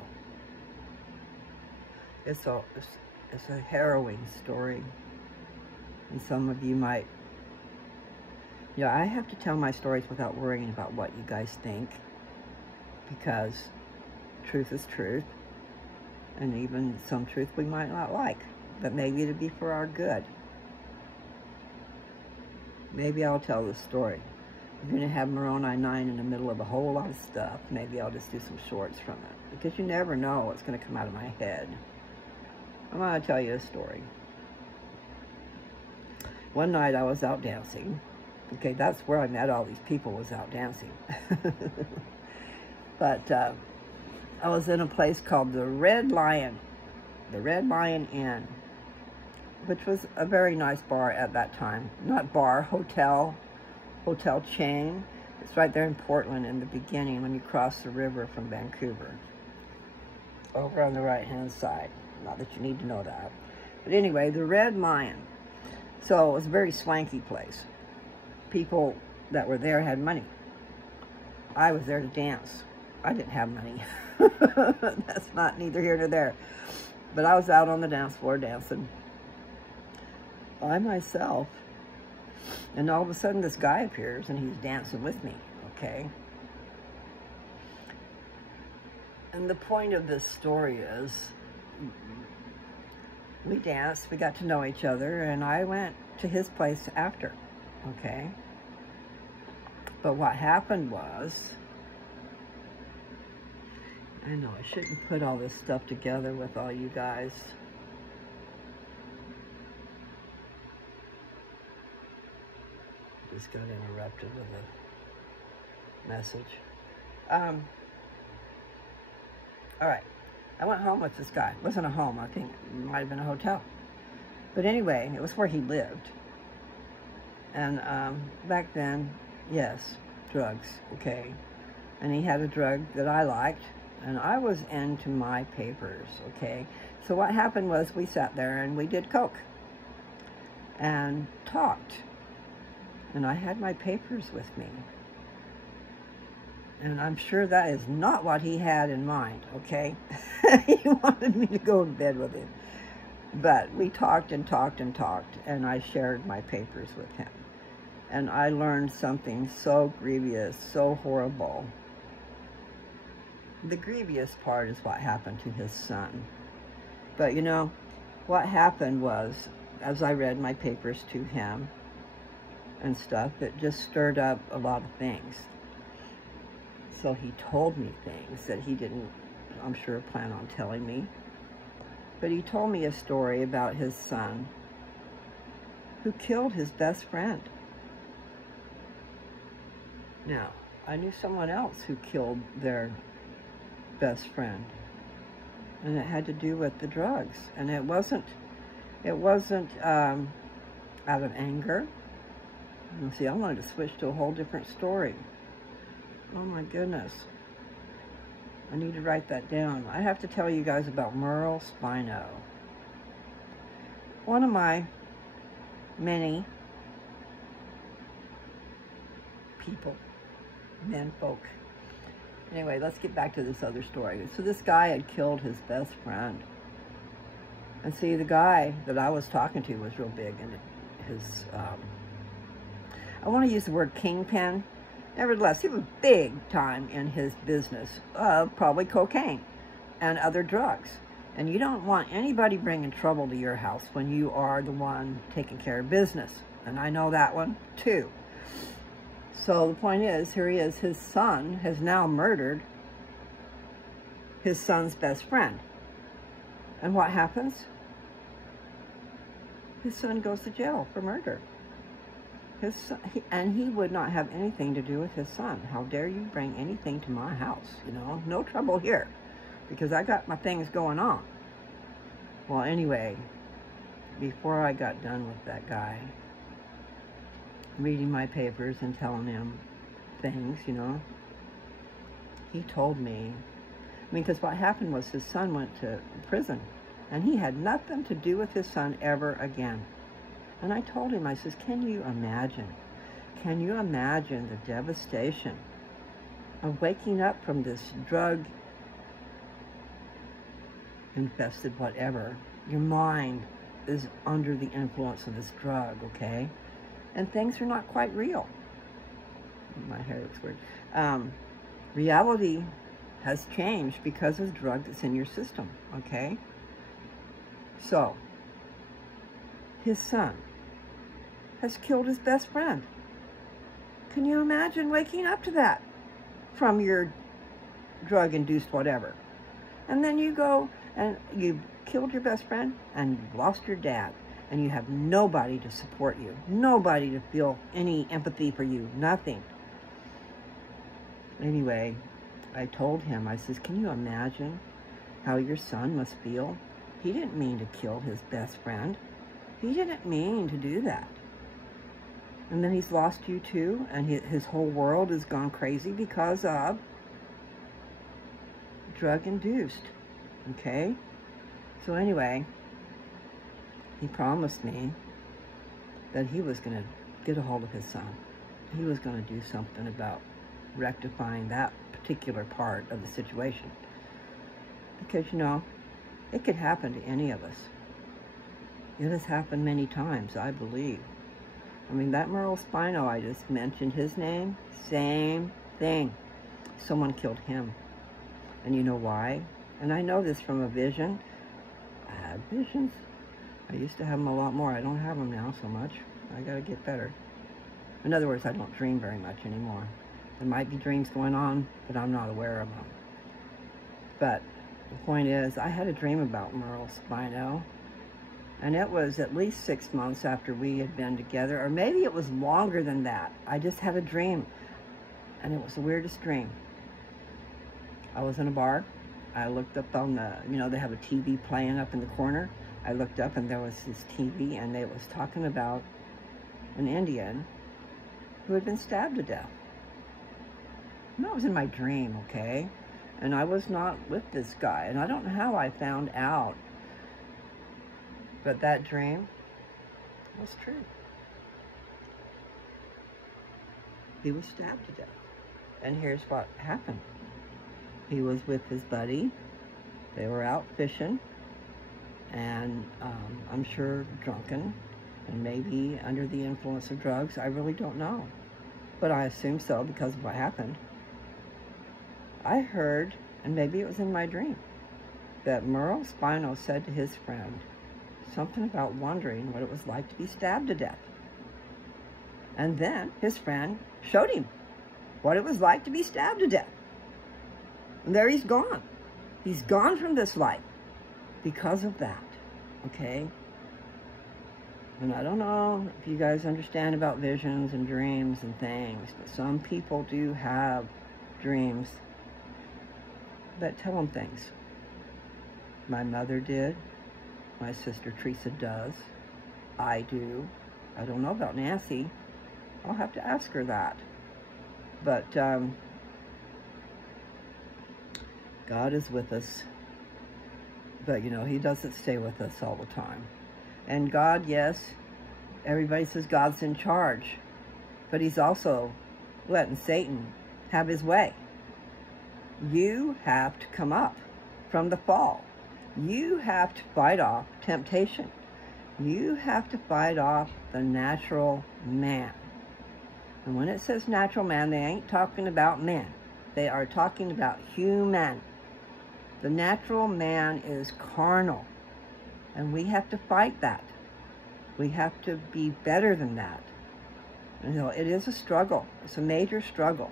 It's a harrowing story. And some of you might, you know, I have to tell my stories without worrying about what you guys think, because truth is truth, and even some truth we might not like, but maybe it'll be for our good. Maybe I'll tell this story. I'm going to have Moroni 9 in the middle of a whole lot of stuff. Maybe I'll just do some shorts from it, because you never know what's going to come out of my head. I'm going to tell you a story. One night I was out dancing. Okay, that's where I met all these people, was out dancing. But I was in a place called the Red Lion Inn, which was a very nice bar at that time. Not bar, hotel chain. It's right there in Portland in the beginning when you cross the river from Vancouver. Over on the right-hand side. Not that you need to know that. But anyway, the Red Lion. So it was a very swanky place. People that were there had money. I was there to dance. I didn't have money. That's not neither here nor there. But I was out on the dance floor dancing by myself. And all of a sudden this guy appears and he's dancing with me, okay? And the point of this story is, we danced, we got to know each other, and I went to his place after, okay? But what happened was, I know I shouldn't put all this stuff together with all you guys. Just got interrupted with a message. All right. I went home with this guy. It wasn't a home. I think it might have been a hotel. But anyway, it was where he lived. And back then, yes, drugs, okay. And he had a drug that I liked, and I was into my papers, okay. So what happened was we sat there and we did coke and talked. And I had my papers with me. And I'm sure that is not what he had in mind, okay? He wanted me to go to bed with him. But we talked and talked and talked, and I shared my papers with him. And I learned something so grievous, so horrible. The grievous part is what happened to his son. But you know, what happened was, as I read my papers to him and stuff, it just stirred up a lot of things. So he told me things that he didn't, I'm sure, plan on telling me. But he told me a story about his son who killed his best friend. Now, I knew someone else who killed their best friend. And it had to do with the drugs. And it wasn't out of anger. You see, I wanted to switch to a whole different story. Oh my goodness. I need to write that down. I have to tell you guys about Merle Spino. One of my many people, menfolk. Anyway, let's get back to this other story. So this guy had killed his best friend. And see, the guy that I was talking to was real big in his, I want to use the word kingpin. Nevertheless, he was big time in his business of probably cocaine and other drugs. And you don't want anybody bringing trouble to your house when you are the one taking care of business. And I know that one too. So the point is, here he is, his son has now murdered his son's best friend. And what happens? His son goes to jail for murder. His son, and he would not have anything to do with his son. How dare you bring anything to my house? You know, no trouble here, because I got my things going on. Well, anyway, before I got done with that guy, reading my papers and telling him things, you know, he told me, I mean, because what happened was his son went to prison, and he had nothing to do with his son ever again. And I told him, I says, can you imagine the devastation of waking up from this drug-infested whatever? Your mind is under the influence of this drug, okay? And things are not quite real. My hair looks weird. Reality has changed because of the drug that's in your system, okay? So, his son has killed his best friend. Can you imagine waking up to that from your drug-induced whatever? And then you go and you killed your best friend and you've lost your dad, and you have nobody to support you, nobody to feel any empathy for you, nothing. Anyway, I told him, I says, can you imagine how your son must feel? He didn't mean to kill his best friend. He didn't mean to do that. And then he's lost you too, and his whole world has gone crazy because of drug-induced, okay? So anyway, he promised me that he was going to get a hold of his son. He was going to do something about rectifying that particular part of the situation. Because, you know, it could happen to any of us. It has happened many times, I believe. I mean, that Merle Spino I just mentioned, his name, same thing. Someone killed him. And you know why? And I know this from a vision. I had visions. I used to have them a lot more. I don't have them now so much. I gotta get better. In other words, I don't dream very much anymore. There might be dreams going on, but I'm not aware of them. But the point is, I had a dream about Merle Spino. And it was at least 6 months after we had been together, or maybe it was longer than that. I just had a dream, and it was the weirdest dream. I was in a bar. I looked up on the, they have a TV playing up in the corner. I looked up and there was this TV and it was talking about an Indian who had been stabbed to death. And that was in my dream, okay? And I was not with this guy. And I don't know how I found out. But that dream was true. He was stabbed to death. And here's what happened. He was with his buddy. They were out fishing. And I'm sure drunken. And maybe under the influence of drugs. I really don't know. But I assume so because of what happened. I heard, and maybe it was in my dream, that Merle Spino said to his friend something about wondering what it was like to be stabbed to death. And then his friend showed him what it was like to be stabbed to death. And there he's gone. He's gone from this life because of that, okay? And I don't know if you guys understand about visions and dreams and things, but some people do have dreams that tell them things. My mother did. My sister Teresa does. I do. I don't know about Nancy. I'll have to ask her that. But God is with us. But, he doesn't stay with us all the time. And God, yes, everybody says God's in charge. But he's also letting Satan have his way. You have to come up from the fall. You have to fight off temptation. You have to fight off the natural man. And when it says natural man, they ain't talking about men. They are talking about human. The natural man is carnal. And we have to fight that. We have to be better than that. It is a struggle. It's a major struggle.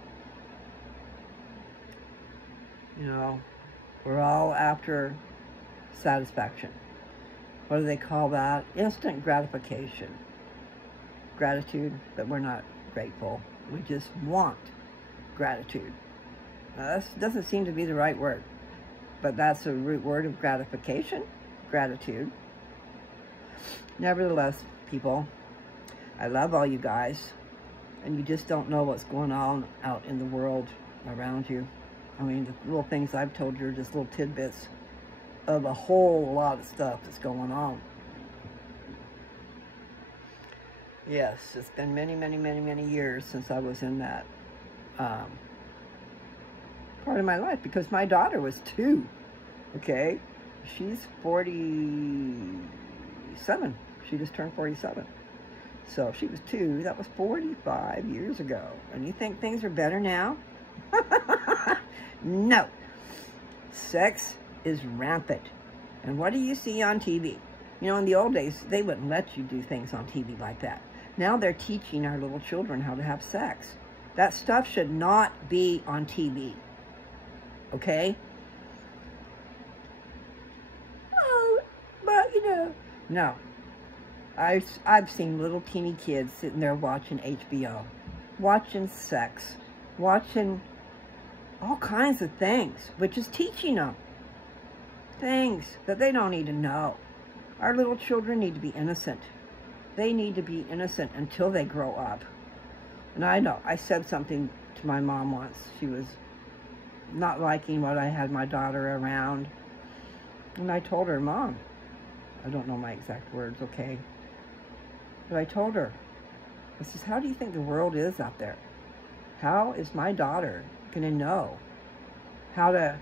We're all after satisfaction. What do they call that? Instant gratification. Gratitude, but we're not grateful. We just want gratitude. Now, that doesn't seem to be the right word, but that's the root word of gratification, gratitude. Nevertheless, people, I love all you guys, and you just don't know what's going on out in the world around you. I mean, the little things I've told you are just little tidbits of a whole lot of stuff that's going on. Yes, it's been many, many, many, many years since I was in that part of my life, because my daughter was 2, okay? She's 47. She just turned 47. So if she was 2, that was 45 years ago. And you think things are better now? No. Sex is rampant. And what do you see on TV? In the old days, they wouldn't let you do things on TV like that. Now they're teaching our little children how to have sex. That stuff should not be on TV. Okay? Oh, but no. I've seen little teeny kids sitting there watching HBO, watching sex, watching all kinds of things, which is teaching them things that they don't need to know. Our little children need to be innocent. They need to be innocent until they grow up. And I know, I said something to my mom once. She was not liking what I had my daughter around. And I told her, Mom, I don't know my exact words, okay? But I told her, I says, how do you think the world is out there? How is my daughter going to know how to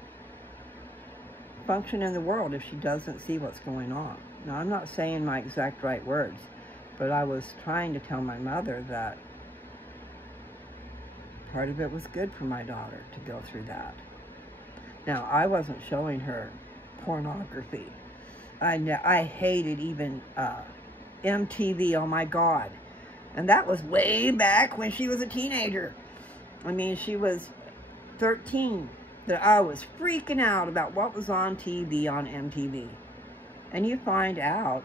function in the world if she doesn't see what's going on? Now, I'm not saying my exact right words, but I was trying to tell my mother that part of it was good for my daughter to go through that. Now, I wasn't showing her pornography. I hated even MTV, oh my God. And that was way back when she was a teenager. I mean, she was 13. That I was freaking out about what was on TV on MTV. And you find out,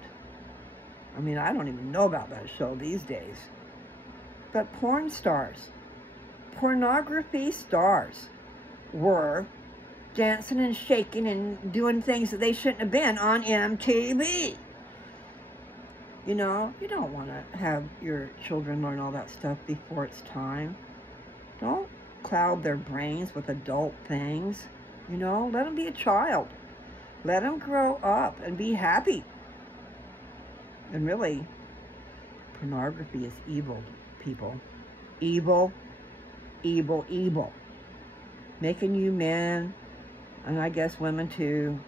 I mean, I don't even know about that show these days, but porn stars, pornography stars were dancing and shaking and doing things that they shouldn't have been on MTV. You know, you don't want to have your children learn all that stuff before it's time. Don't cloud their brains with adult things. You know, let them be a child. Let them grow up and be happy. And really, pornography is evil, people. Evil, evil, evil. Making you men, and I guess women too,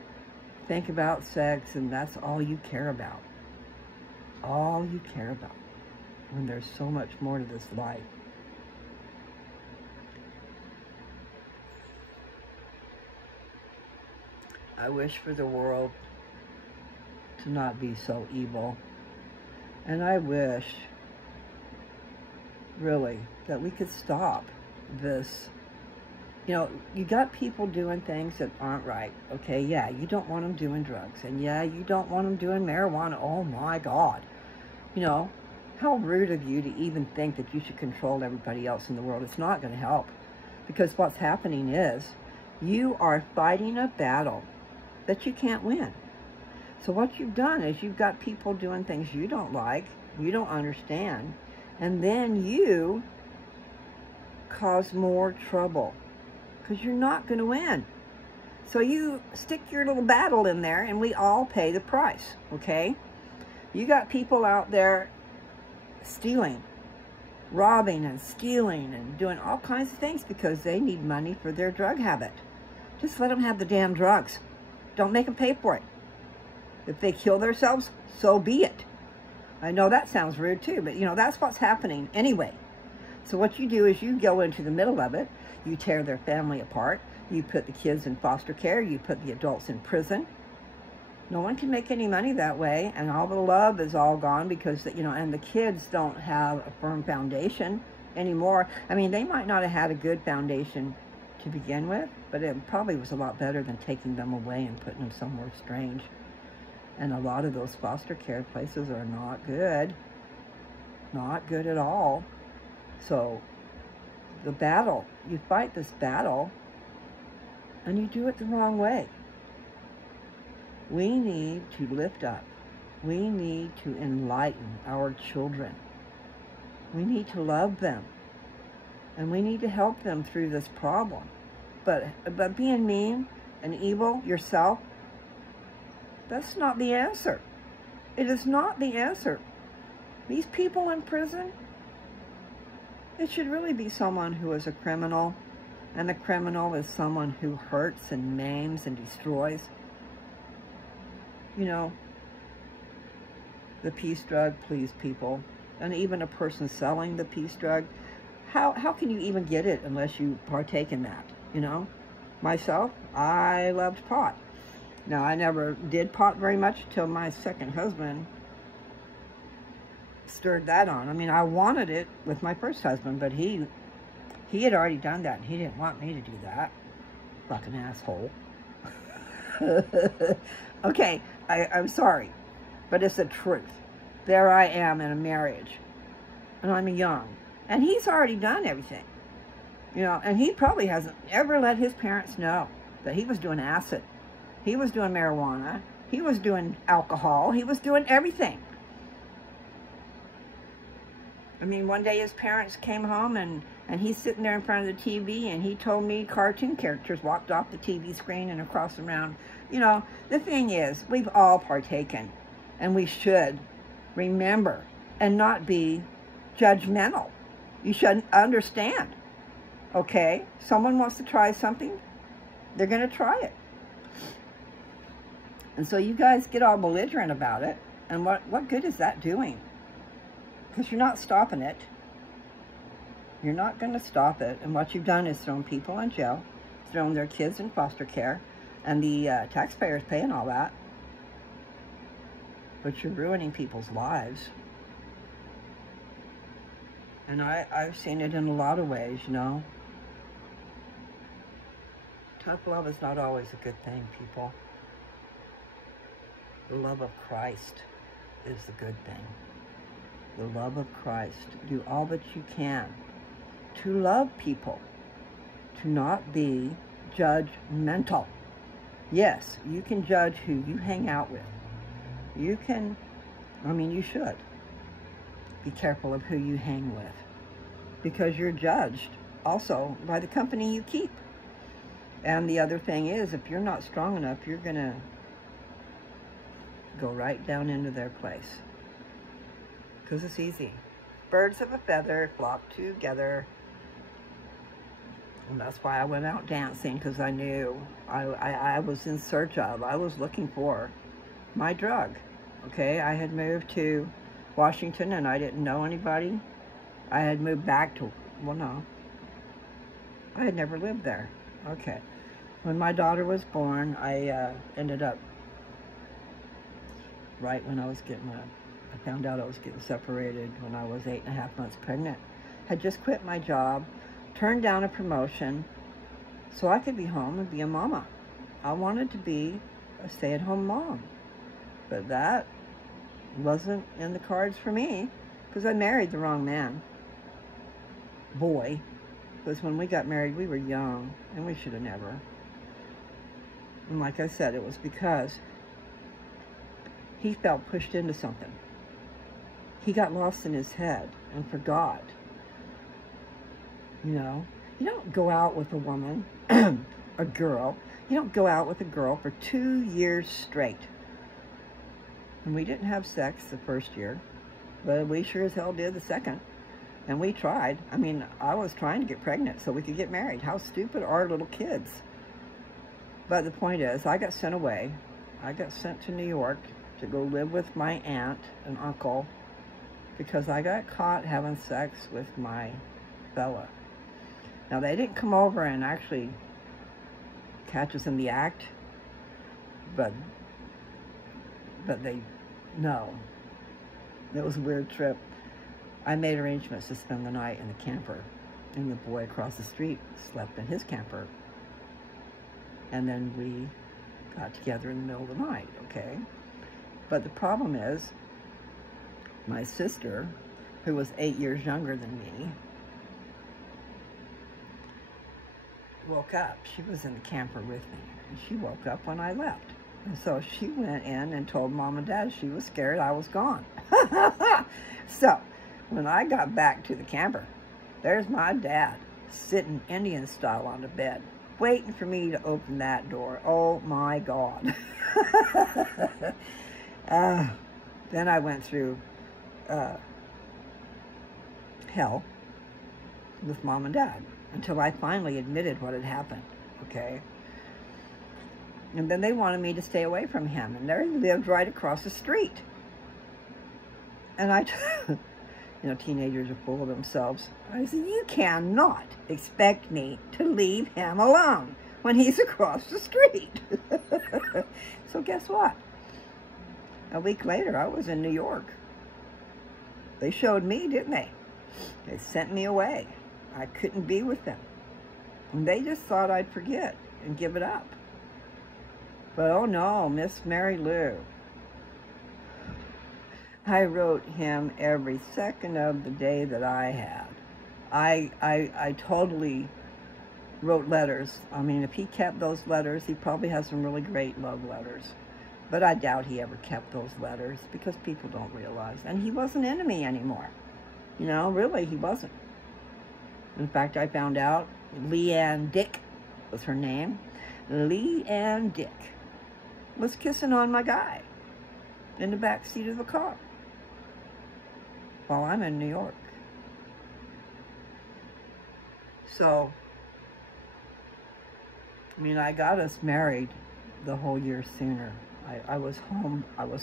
think about sex, and that's all you care about. All you care about. When there's so much more to this life. I wish for the world to not be so evil. And I wish, really, that we could stop this. You know, you got people doing things that aren't right, okay? Yeah, you don't want them doing drugs. And yeah, you don't want them doing marijuana. Oh my God. You know, how rude of you to even think that you should control everybody else in the world. It's not going to help. Because what's happening is, you are fighting a battle that you can't win. So what you've done is you've got people doing things you don't like, you don't understand, and then you cause more trouble because you're not going to win. So you stick your little battle in there and we all pay the price, okay? You got people out there stealing, robbing and stealing and doing all kinds of things because they need money for their drug habit. Just let them have the damn drugs. Don't make them pay for it. If they kill themselves, so be it. I know that sounds rude too, but you know, that's what's happening anyway. So what you do is you go into the middle of it, you tear their family apart, you put the kids in foster care, you put the adults in prison. No one can make any money that way, and all the love is all gone because, you know, and the kids don't have a firm foundation anymore. I mean, they might not have had a good foundation to begin with, but it probably was a lot better than taking them away and putting them somewhere strange. And a lot of those foster care places are not good. Not good at all. So, the battle, you fight this battle, and you do it the wrong way. We need to lift up. We need to enlighten our children. We need to love them. And we need to help them through this problem. But being mean and evil yourself, that's not the answer. It is not the answer. These people in prison, it should really be someone who is a criminal, and the criminal is someone who hurts and maims and destroys. You know, the peace drug, please, people. And even a person selling the peace drug, how can you even get it unless you partake in that, you know? Myself, I loved pot. Now, I never did pot very much till my second husband stirred that on. I mean, I wanted it with my first husband, but he had already done that, and he didn't want me to do that. Fucking asshole. Okay, I'm sorry, but it's the truth. There I am in a marriage, and I'm young, and he's already done everything, you know, and he probably hasn't ever let his parents know that he was doing acid. He was doing marijuana. He was doing alcohol. He was doing everything. I mean, one day his parents came home, and he's sitting there in front of the TV, and he told me cartoon characters walked off the TV screen and across around. You know, the thing is, we've all partaken, and we should remember and not be judgmental. You should understand, okay? Someone wants to try something, they're going to try it. And so you guys get all belligerent about it, and what good is that doing? Because you're not stopping it. You're not going to stop it. And what you've done is thrown people in jail, thrown their kids in foster care, and the taxpayers paying all that. But you're ruining people's lives. And I've seen it in a lot of ways, you know. Tough love is not always a good thing, people. The love of Christ is the good thing. The love of Christ. Do all that you can to love people, to not be judgmental. Yes, you can judge who you hang out with. You can, you should be careful of who you hang with, because you're judged also by the company you keep. And the other thing is, if you're not strong enough, you're going to go right down into their place. Because it's easy. Birds of a feather flock together. And that's why I went out dancing, because I knew I was in search of, I was looking for my drug. Okay, I had moved to Washington and I didn't know anybody. I had moved back to, well, no, I had never lived there. Okay, when my daughter was born, I ended up, right when I was getting, I found out I was getting separated when I was 8.5 months pregnant. Had just quit my job, turned down a promotion so I could be home and be a mama. I wanted to be a stay-at-home mom, but that wasn't in the cards for me, because I married the wrong man. Boy, because when we got married, we were young, and we should have never. And like I said, it was because he felt pushed into something. He got lost in his head and forgot. You know, you don't go out with a woman, a girl, you don't go out with a girl for 2 years straight. And we didn't have sex the first year, but we sure as hell did the second. And we tried. I was trying to get pregnant so we could get married. How stupid are little kids? But the point is, I got sent away. I got sent to New York to go live with my aunt and uncle because I got caught having sex with my fella. Now, they didn't come over and actually catch us in the act, but no. It was a weird trip. I made arrangements to spend the night in the camper, and the boy across the street slept in his camper. And then we got together in the middle of the night, okay? But the problem is, my sister, who was 8 years younger than me, woke up. She was in the camper with me, and she woke up when I left. And so she went in and told Mom and Dad she was scared I was gone. So, when I got back to the camper, there's my dad sitting Indian style on the bed, waiting for me to open that door. Oh my God. Then I went through hell with Mom and Dad until I finally admitted what had happened, okay? And then they wanted me to stay away from him, and there he lived right across the street. And I, teenagers are full of themselves. I said, you cannot expect me to leave him alone when he's across the street. So guess what? A week later, I was in New York. They showed me, didn't they? They sent me away. I couldn't be with them. And they just thought I'd forget and give it up. But oh no, Miss Mary Lou. I wrote him every second of the day that I had. I totally wrote letters. If he kept those letters, he probably has some really great love letters. But I doubt he ever kept those letters because people don't realize. And he wasn't into me anymore. Really, he wasn't. In fact, I found out Leanne Dick was her name. Leanne Dick was kissing on my guy in the back seat of the car while I'm in New York. So, I got us married the whole year sooner. I was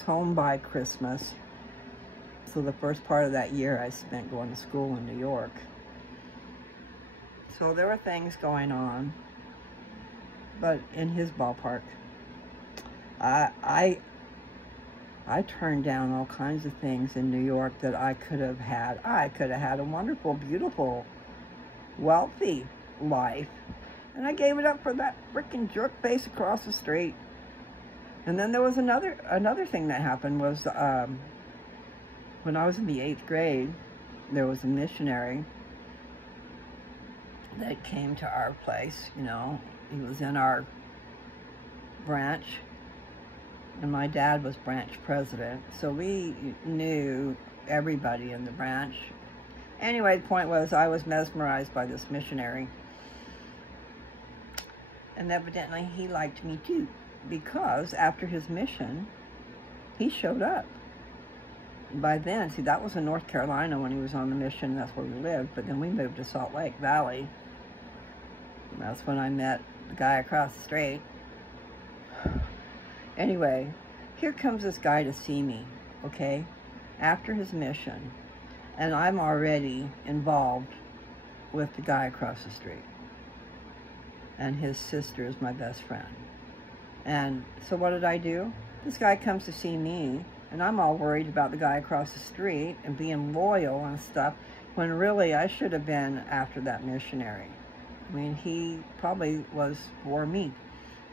home by Christmas. So the first part of that year I spent going to school in New York. So there were things going on, but in his ballpark, I turned down all kinds of things in New York that I could have had. I could have had a wonderful, beautiful, wealthy life, and I gave it up for that frickin' jerk face across the street. And then there was another thing that happened was when I was in the 8th grade, there was a missionary that came to our place, He was in our branch, and my dad was branch president, so we knew everybody in the branch. Anyway, the point was, I was mesmerized by this missionary, and evidently he liked me too, because after his mission, he showed up. By then, see, that was in North Carolina when he was on the mission. That's where we lived. But then we moved to Salt Lake Valley. And that's when I met the guy across the street. Anyway, here comes this guy to see me, okay, after his mission. And I'm already involved with the guy across the street. And his sister is my best friend. And so what did I do? This guy comes to see me, and I'm all worried about the guy across the street and being loyal and stuff, when really I should have been after that missionary. I mean, he probably was for me.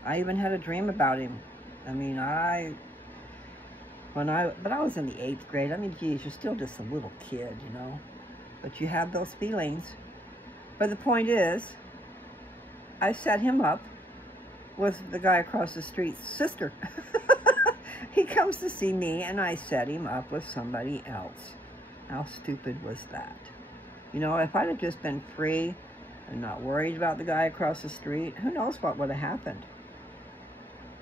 I even had a dream about him. I mean, but I was in the 8th grade. I mean, geez, you're still just a little kid, you know. But you have those feelings. But the point is, I set him up with the guy across the street's sister. He comes to see me, and I set him up with somebody else. How stupid was that? You know, if I'd have just been free and not worried about the guy across the street, who knows what would have happened.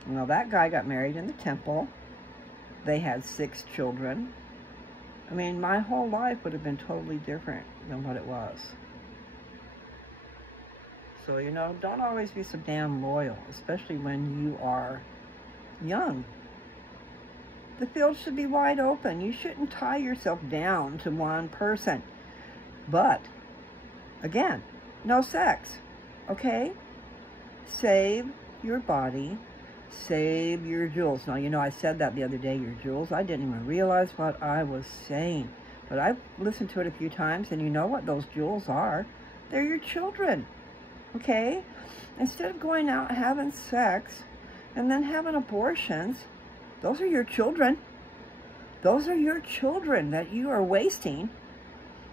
Well, that guy got married in the temple. They had 6 children. I mean, my whole life would have been totally different than what it was. So, you know, don't always be so damn loyal, especially when you are young. The field should be wide open. You shouldn't tie yourself down to one person. But, again, no sex, okay? Save your body. Save your jewels. Now, you know, I said that the other day, your jewels. I didn't even realize what I was saying. But I've listened to it a few times, and you know what those jewels are. They're your children, okay? Instead of going out having sex and then having abortions, those are your children. Those are your children that you are wasting,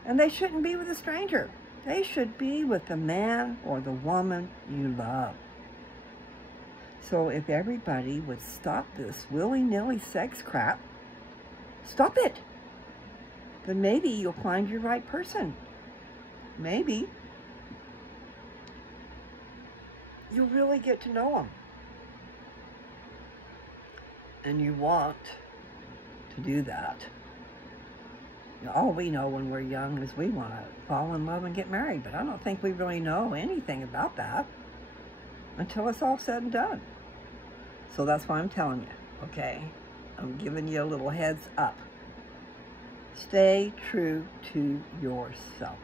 and they shouldn't be with a stranger. They should be with the man or the woman you love. So if everybody would stop this willy-nilly sex crap, stop it, then maybe you'll find your right person. Maybe you'll really get to know them. And you want to do that. You know, all we know when we're young is we want to fall in love and get married, but I don't think we really know anything about that until it's all said and done. So that's why I'm telling you, okay? I'm giving you a little heads up. Stay true to yourself.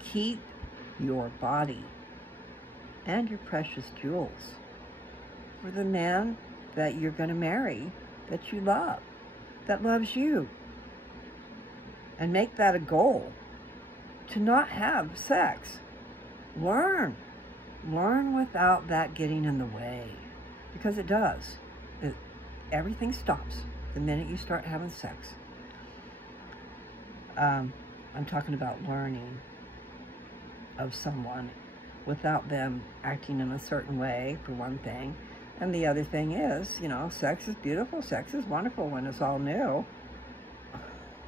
Keep your body and your precious jewels for the man that you're going to marry, that you love, that loves you. And make that a goal, to not have sex. Learn without that getting in the way, because it does. Everything stops the minute you start having sex. I'm talking about learning of someone without them acting in a certain way, for one thing. And the other thing is, you know, sex is beautiful, sex is wonderful when it's all new.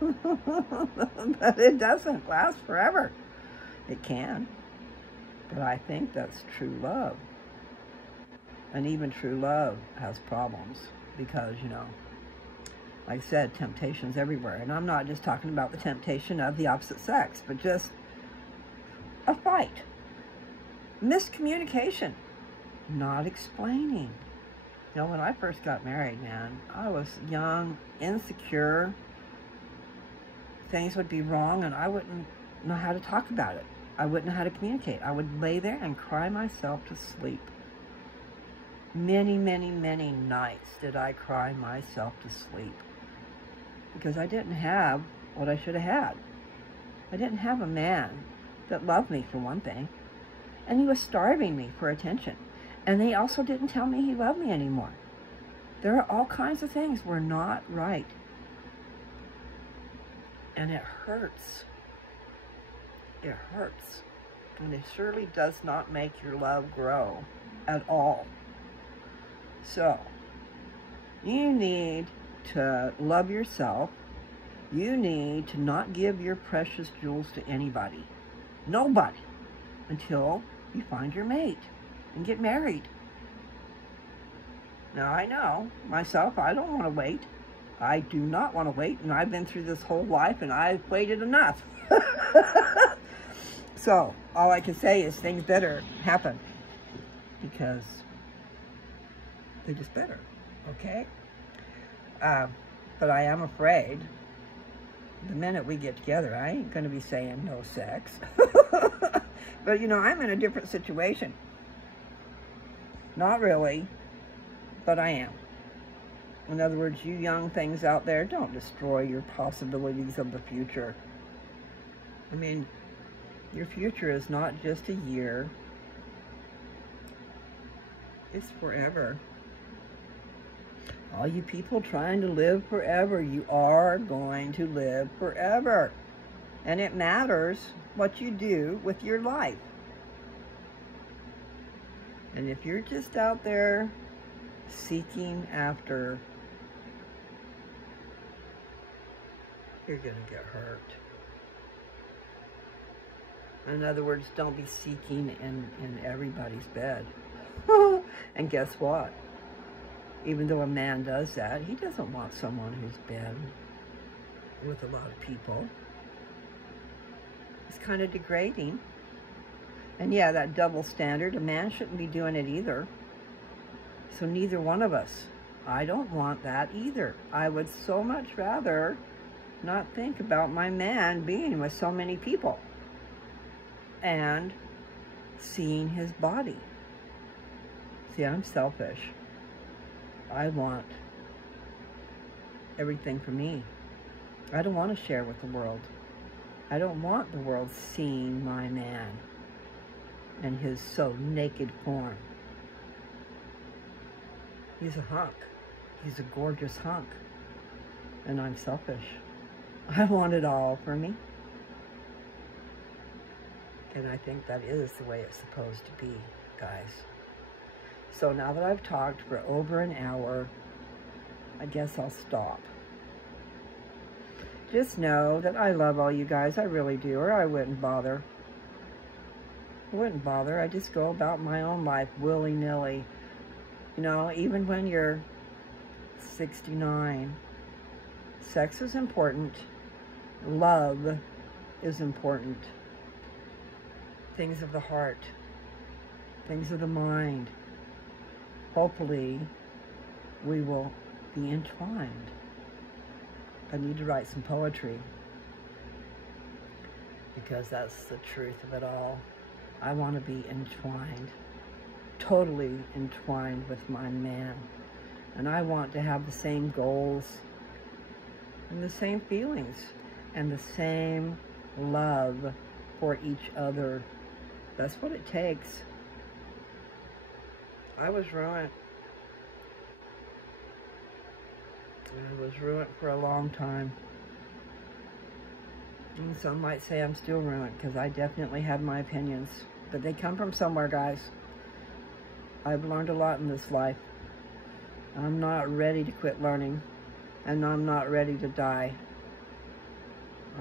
But it doesn't last forever. It can. But I think that's true love. And even true love has problems because, you know, like I said, temptation's everywhere. And I'm not just talking about the temptation of the opposite sex, but just a fight. Miscommunication. Not explaining. You know, when I first got married, man, I was young, insecure. Things would be wrong, and I wouldn't know how to talk about it. I wouldn't know how to communicate. I would lay there and cry myself to sleep. Many, many, many nights did I cry myself to sleep because I didn't have what I should have had. I didn't have a man that loved me, for one thing, and he was starving me for attention. And they also didn't tell me he loved me anymore. There are all kinds of things were not right. And it hurts. It hurts. And it surely does not make your love grow at all. So, you need to love yourself. You need to not give your precious jewels to anybody. Nobody. Until you find your mate and get married. Now, I know, myself, I don't want to wait. I do not want to wait, and I've been through this whole life, and I've waited enough. So, all I can say is things better happen, because they're just better, okay? But I am afraid the minute we get together, I ain't going to be saying no sex. But, you know, I'm in a different situation. Not really, but I am. In other words, you young things out there, don't destroy your possibilities of the future. I mean, your future is not just a year. It's forever. All you people trying to live forever, you are going to live forever. And it matters what you do with your life. And if you're just out there seeking after, you're going to get hurt. In other words, don't be seeking in everybody's bed. And guess what? Even though a man does that, he doesn't want someone who's been with a lot of people. It's kind of degrading. And yeah, that double standard, a man shouldn't be doing it either. So neither one of us. I don't want that either. I would so much rather not think about my man being with so many people and seeing his body. See, I'm selfish. I want everything for me. I don't want to share with the world. I don't want the world seeing my man and his so naked form. He's a hunk. He's a gorgeous hunk. And I'm selfish. I want it all for me. And I think that is the way it's supposed to be, guys. So now that I've talked for over an hour, I guess I'll stop. Just know that I love all you guys. I really do, or I wouldn't bother. I wouldn't bother. I just go about my own life willy-nilly. You know, even when you're 69, sex is important. Love is important. Things of the heart. Things of the mind. Hopefully, we will be entwined. I need to write some poetry, because that's the truth of it all. I want to be entwined, totally entwined with my man. And I want to have the same goals and the same feelings and the same love for each other. That's what it takes. I was ruined. I was ruined for a long time. And some might say I'm still ruined, because I definitely have my opinions. But they come from somewhere, guys. I've learned a lot in this life. I'm not ready to quit learning. And I'm not ready to die.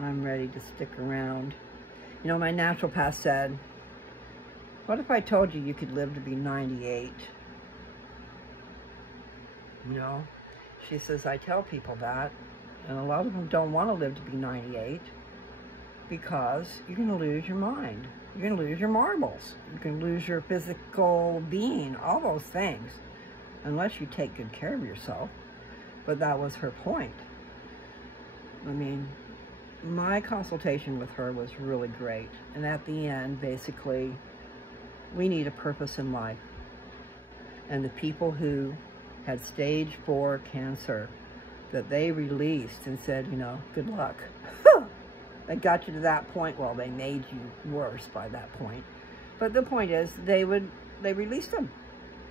I'm ready to stick around. You know, my naturopath said, what if I told you you could live to be 98? You know? She says, I tell people that, and a lot of them don't want to live to be 98 because you're going to lose your mind. You're going to lose your marbles. You can lose your physical being, all those things, unless you take good care of yourself. But that was her point. I mean, my consultation with her was really great. And at the end, basically, we need a purpose in life. And the people who had stage 4 cancer that they released and said, you know, good luck. They got you to that point. Well, they made you worse by that point. But the point is, they released them.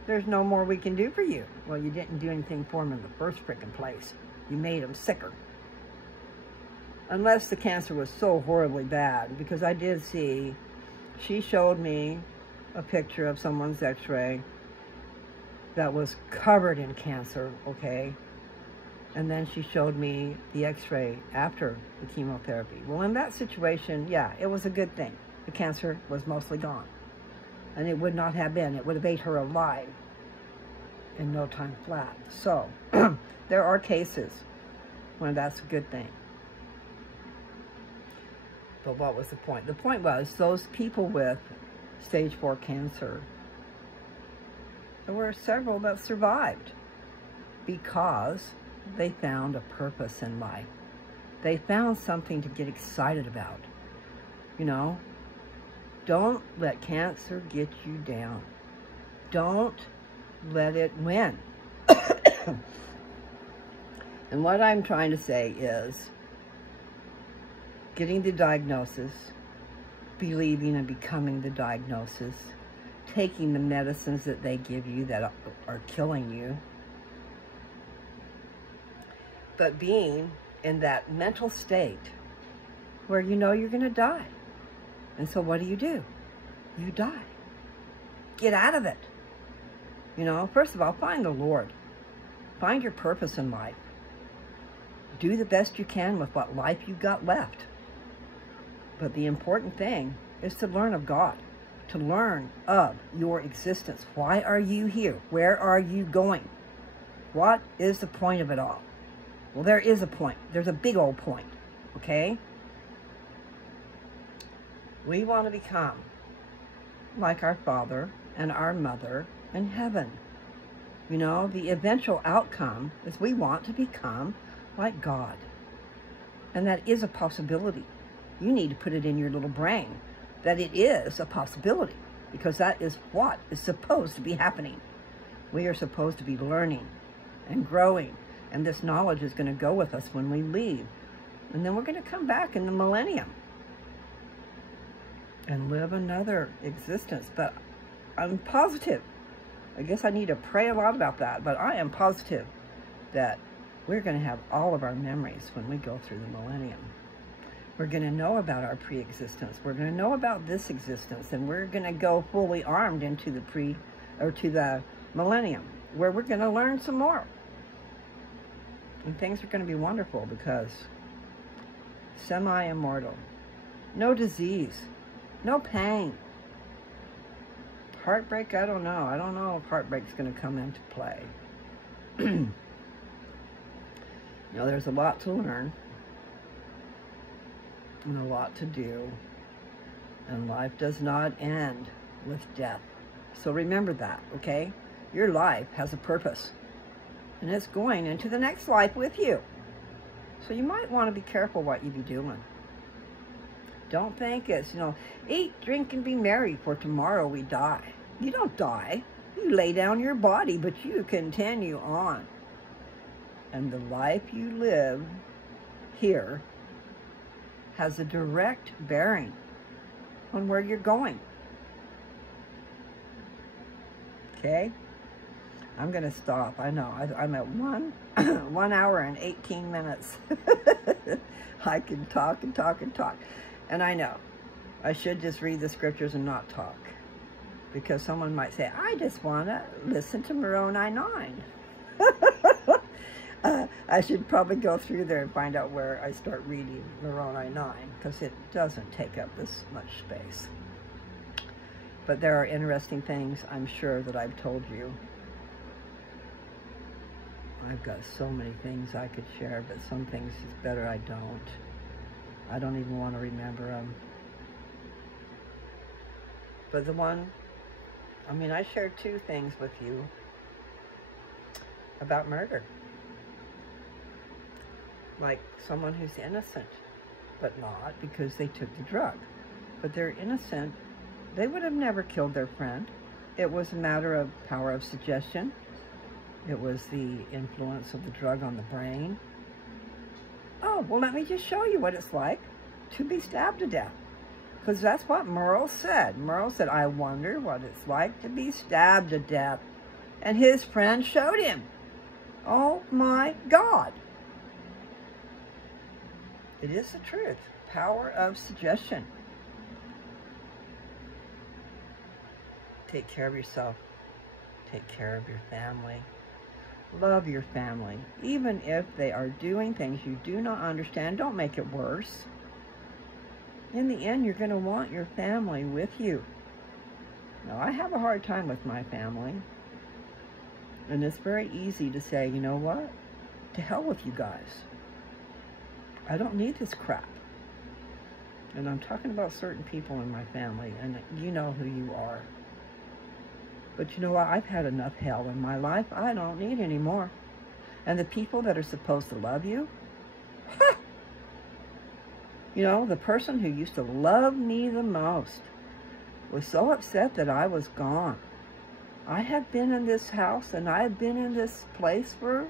There's no more we can do for you. Well, you didn't do anything for them in the first frickin' place. You made them sicker. Unless the cancer was so horribly bad, because I did see She showed me a picture of someone's x-ray that was covered in cancer, okay? And then she showed me the x-ray after the chemotherapy. Well, in that situation, yeah, it was a good thing. The cancer was mostly gone. And it would not have been. It would have ate her alive in no time flat. So, there are cases when that's a good thing. But what was the point? The point was those people with stage 4 cancer, there were several that survived because they found a purpose in life. They found something to get excited about. You know, don't let cancer get you down. Don't let it win. And what I'm trying to say is getting the diagnosis, believing and becoming the diagnosis, taking the medicines that they give you that are killing you, but being in that mental state where you know you're going to die. And so what do? You die. Get out of it. You know, first of all, find the Lord. Find your purpose in life. Do the best you can with what life you got left. But the important thing is to learn of God, to learn of your existence. Why are you here? Where are you going? What is the point of it all? Well, there is a point. There's a big old point, okay? We want to become like our Father and our Mother in heaven. You know, the eventual outcome is we want to become like God. And that is a possibility. You need to put it in your little brain that it is a possibility, because that is what is supposed to be happening. We are supposed to be learning and growing, and this knowledge is going to go with us when we leave. And then we're going to come back in the millennium and live another existence. But I'm positive, I guess I need to pray a lot about that, but I am positive that we're going to have all of our memories when we go through the millennium. We're going to know about our pre-existence. We're going to know about this existence, and we're going to go fully armed into the to the millennium, where we're going to learn some more. And things are going to be wonderful because semi-immortal, no disease, no pain. Heartbreak, I don't know. I don't know if heartbreak's going to come into play. You know, there's a lot to learn and a lot to do, and life does not end with death. So remember that, okay? Your life has a purpose, and it's going into the next life with you. So you might want to be careful what you be doing. Don't think it's, you know, eat, drink, and be merry, for tomorrow we die. You don't die. You lay down your body, but you continue on. And the life you live here has a direct bearing on where you're going. Okay? I'm going to stop. I know. I'm at 1 hour and 18 minutes. I can talk and talk and talk. And I know I should just read the scriptures and not talk, because someone might say, I just want to listen to Moroni 9. I should probably go through there and find out where I start reading Moroni 9, because it doesn't take up this much space. But there are interesting things, I'm sure, that I've told you. I've got so many things I could share, but some things it's better I don't. I don't even want to remember them. But the one, I mean, I shared 2 things with you about murder. Like someone who's innocent, but not because they took the drug. But they're innocent. They would have never killed their friend. It was a matter of power of suggestion. It was the influence of the drug on the brain. Oh, well, let me just show you what it's like to be stabbed to death. Because that's what Merle said. Merle said, I wonder what it's like to be stabbed to death. And his friend showed him. Oh, my God. It is the truth. Power of suggestion. Take care of yourself. Take care of your family. Love your family. Even if they are doing things you do not understand, don't make it worse. In the end, you're going to want your family with you. Now, I have a hard time with my family. And it's very easy to say, you know what? To hell with you guys. I don't need this crap. And I'm talking about certain people in my family, and you know who you are. But you know what? I've had enough hell in my life. I don't need any more. And the people that are supposed to love you, ha! You know, the person who used to love me the most was so upset that I was gone. I have been in this house and I have been in this place for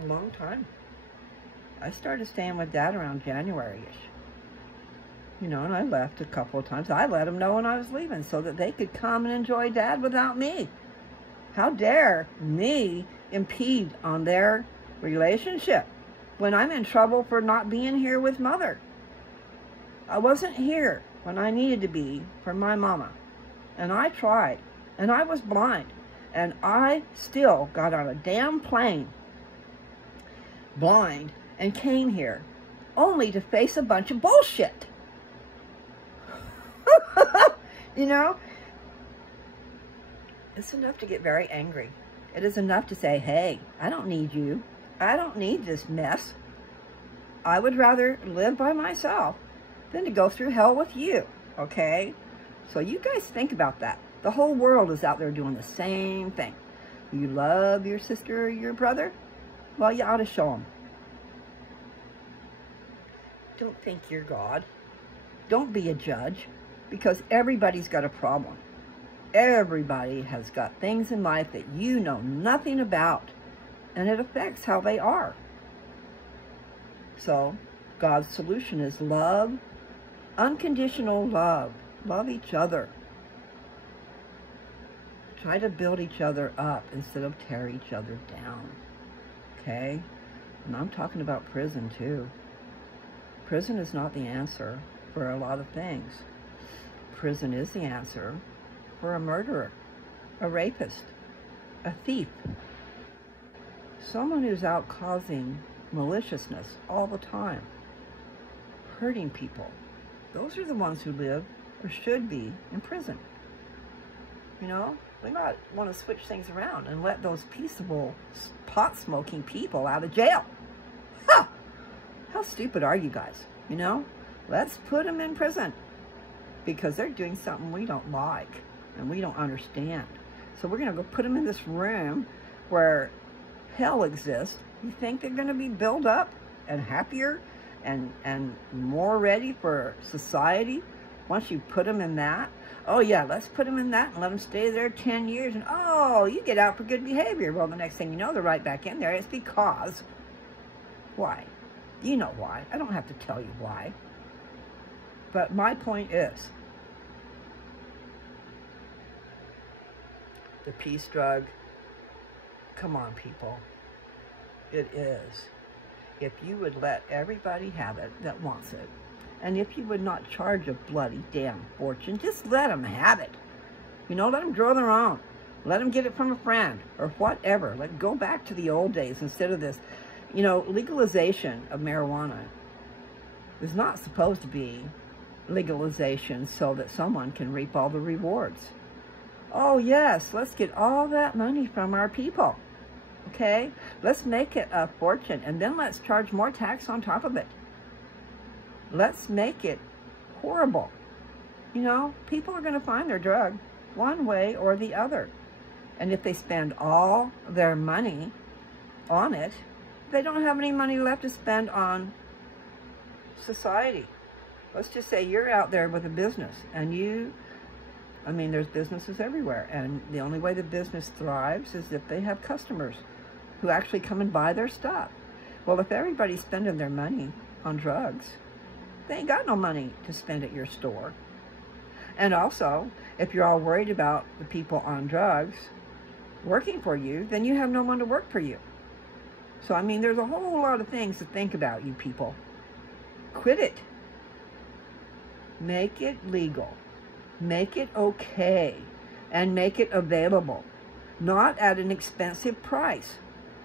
a long time. I started staying with Dad around January-ish. You know, and I left a couple of times. I let them know when I was leaving so that they could come and enjoy Dad without me. How dare me impede on their relationship when I'm in trouble for not being here with Mother? I wasn't here when I needed to be for my mama. And I tried. And I was blind. And I still got on a damn plane, blind, and came here only to face a bunch of bullshit. You know, it's enough to get very angry. It is enough to say, hey, I don't need you. I don't need this mess. I would rather live by myself than to go through hell with you, okay? So you guys think about that. The whole world is out there doing the same thing. You love your sister or your brother? Well, you ought to show them. Don't think you're God. Don't be a judge. Because everybody's got a problem. Everybody has got things in life that you know nothing about. And it affects how they are. So, God's solution is love. Unconditional love. Love each other. Try to build each other up instead of tear each other down. Okay? And I'm talking about prison too. Prison is not the answer for a lot of things. Prison is the answer for a murderer, a rapist, a thief, someone who's out causing maliciousness all the time, hurting people. Those are the ones who live or should be in prison. You know, we might want to switch things around and let those peaceable, pot-smoking people out of jail. Ha! How stupid are you guys? You know, let's put them in prison. Because they're doing something we don't like and we don't understand. So we're going to go put them in this room where hell exists. You think they're going to be built up and happier and more ready for society once you put them in that? Oh yeah, let's put them in that and let them stay there 10 years. And oh, you get out for good behavior. Well, the next thing you know, they're right back in there. It's because. Why? You know why. I don't have to tell you why. But my point is, the peace drug, come on people, it is. If you would let everybody have it that wants it, and if you would not charge a bloody damn fortune, just let them have it. You know, let them grow their own. Let them get it from a friend or whatever. Let go back to the old days instead of this. You know, legalization of marijuana is not supposed to be legalization so that someone can reap all the rewards. Oh yes, let's get all that money from our people. Okay? Let's make it a fortune and then let's charge more tax on top of it. Let's make it horrible. You know, people are going to find their drug one way or the other. And if they spend all their money on it, they don't have any money left to spend on society. Let's just say you're out there with a business and there's businesses everywhere. And the only way the business thrives is if they have customers who actually come and buy their stuff. Well, if everybody's spending their money on drugs, they ain't got no money to spend at your store. And also, if you're all worried about the people on drugs working for you, then you have no one to work for you. So, there's a whole lot of things to think about, you people. Quit it. Make it legal. Make it okay and make it available, not at an expensive price,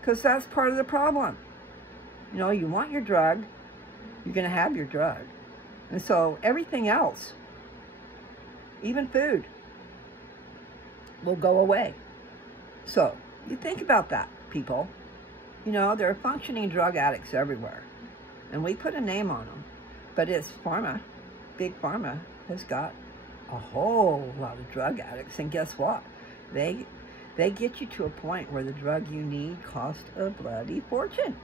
because that's part of the problem. You know, you want your drug, you're going to have your drug. And so everything else, even food, will go away. So you think about that, people. You know, there are functioning drug addicts everywhere. And we put a name on them. But it's pharma. Big pharma has got a whole lot of drug addicts. And guess what? They get you to a point where the drug you need costs a bloody fortune.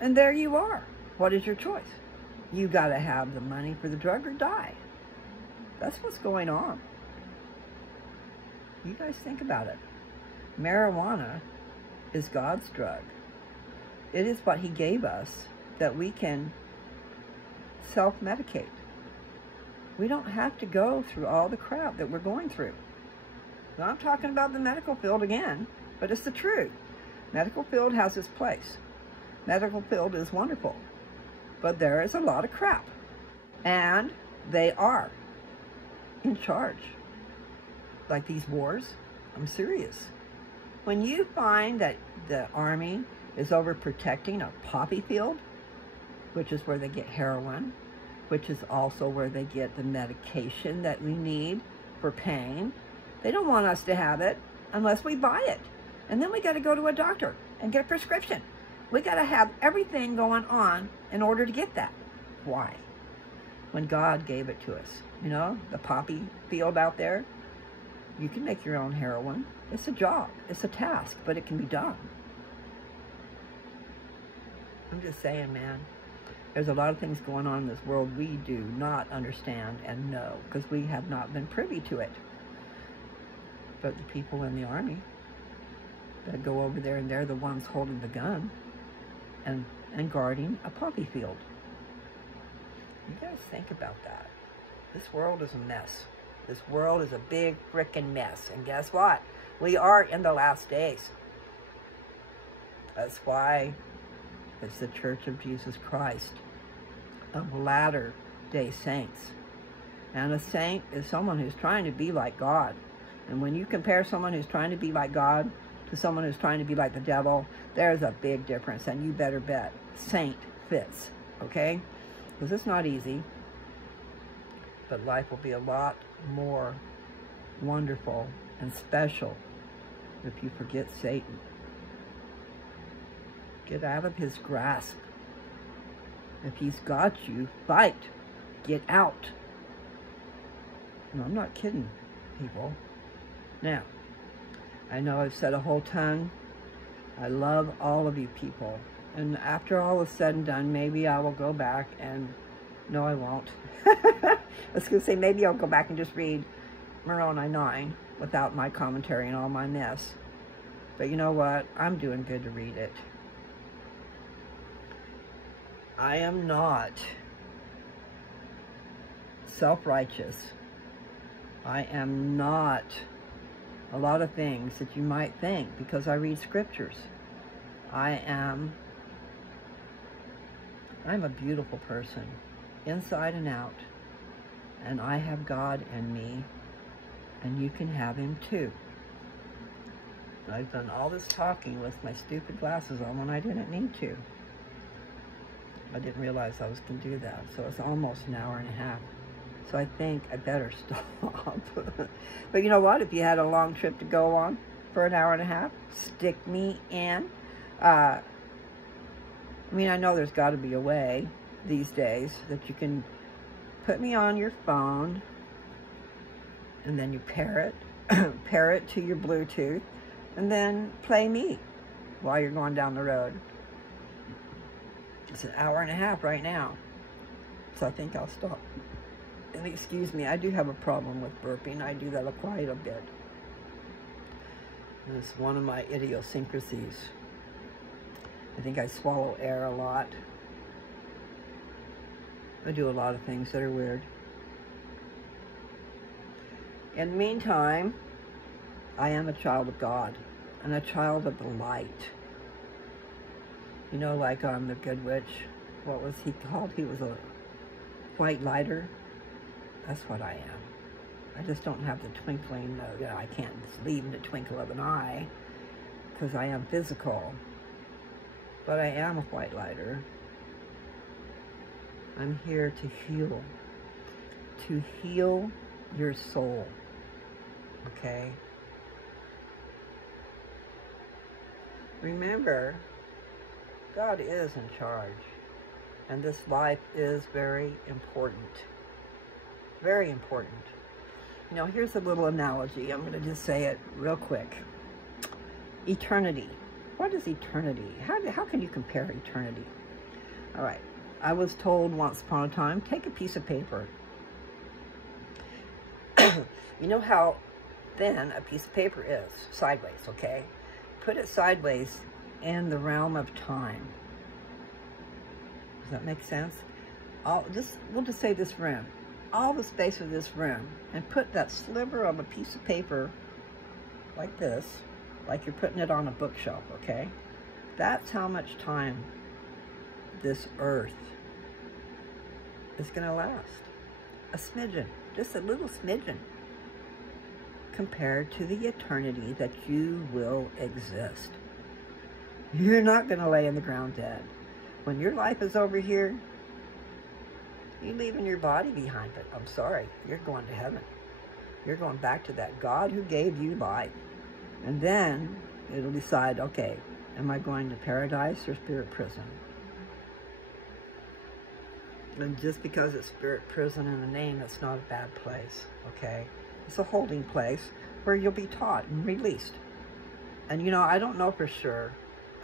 And there you are. What is your choice? You got to have the money for the drug or die. That's what's going on. You guys think about it. Marijuana is God's drug. It is what he gave us that we can self-medicate. We don't have to go through all the crap that we're going through. Now, I'm talking about the medical field again, but it's the truth. Medical field has its place. Medical field is wonderful, but there is a lot of crap, and they are in charge. Like these wars, I'm serious. When you find that the Army is overprotecting a poppy field, which is where they get heroin, which is also where they get the medication that we need for pain, they don't want us to have it unless we buy it. And then we got to go to a doctor and get a prescription. We got to have everything going on in order to get that. Why? When God gave it to us. You know, the poppy field out there, you can make your own heroin. It's a job. It's a task, but it can be done. I'm just saying, man, there's a lot of things going on in this world we do not understand and know because we have not been privy to it. But the people in the Army that go over there and they're the ones holding the gun and guarding a poppy field. You guys think about that. This world is a mess. This world is a big frickin' mess. And guess what? We are in the last days. That's why it's the Church of Jesus Christ of Latter-day Saints. And a saint is someone who's trying to be like God. And when you compare someone who's trying to be like God to someone who's trying to be like the devil, there's a big difference. And you better bet saint fits, okay? Because it's not easy. But life will be a lot more wonderful and special if you forget Satan. Get out of his grasp. If he's got you, fight. Get out. No, I'm not kidding, people. Now, I know I've said a whole ton. I love all of you people. And after all is said and done, maybe I will go back and... No, I won't. I was going to say maybe I'll go back and just read Moroni 9 without my commentary and all my mess. But you know what? I'm doing good to read it. I am not self-righteous. I am not a lot of things that you might think because I read scriptures. I'm a beautiful person, inside and out, and I have God in me, and you can have him too. I've done all this talking with my stupid glasses on when I didn't need to. I didn't realize I was going to do that, so it's almost an hour and a half. So I think I better stop. But you know what? If you had a long trip to go on for an hour and a half, stick me in. I mean, I know there's got to be a way these days that you can put me on your phone and then you pair it to your Bluetooth and then play me while you're going down the road. It's an hour and a half right now, so I think I'll stop. And excuse me, I do have a problem with burping. I do that quite a bit. It's one of my idiosyncrasies. I think I swallow air a lot. I do a lot of things that are weird. In the meantime, I am a child of God and a child of the light. You know, like on The Good Witch, what was he called? He was a white lighter. That's what I am. I just don't have the twinkling, I can't just leave in the twinkle of an eye, because I am physical. But I am a white lighter. I'm here to heal your soul, okay? Remember, God is in charge, and this life is very important. Very important. You know, here's a little analogy. I'm going to just say it real quick. Eternity. What is eternity? How can you compare eternity? All right. I was told once upon a time, take a piece of paper. You know how thin a piece of paper is? Sideways, okay? Put it sideways in the realm of time. Does that make sense? We'll just say this room. All the space of this room, and put that sliver of a piece of paper like this, like you're putting it on a bookshelf, okay? That's how much time this earth is going to last. A smidgen, just a little smidgen, compared to the eternity that you will exist. You're not going to lay in the ground dead. When your life is over here, you're leaving your body behind, but I'm sorry, you're going to heaven. You're going back to that God who gave you life. And then it'll decide, okay, am I going to paradise or spirit prison? And just because it's spirit prison in the name, it's not a bad place, okay? It's a holding place where you'll be taught and released. And you know, I don't know for sure.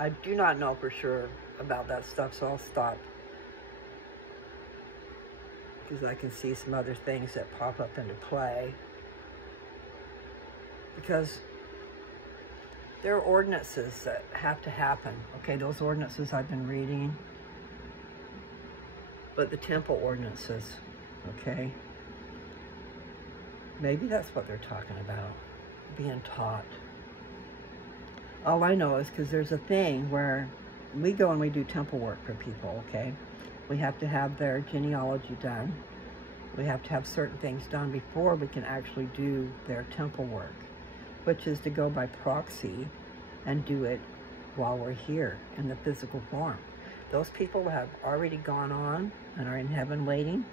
I do not know for sure about that stuff, so I'll stop. Because I can see some other things that pop up into play. Because there are ordinances that have to happen. Okay, those ordinances I've been reading. But the temple ordinances, okay? Maybe that's what they're talking about, being taught. All I know is because there's a thing where we go and we do temple work for people, okay? We have to have their genealogy done. We have to have certain things done before we can actually do their temple work, which is to go by proxy and do it while we're here in the physical form. Those people have already gone on and are in heaven waiting.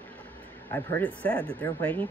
I've heard it said that they're waiting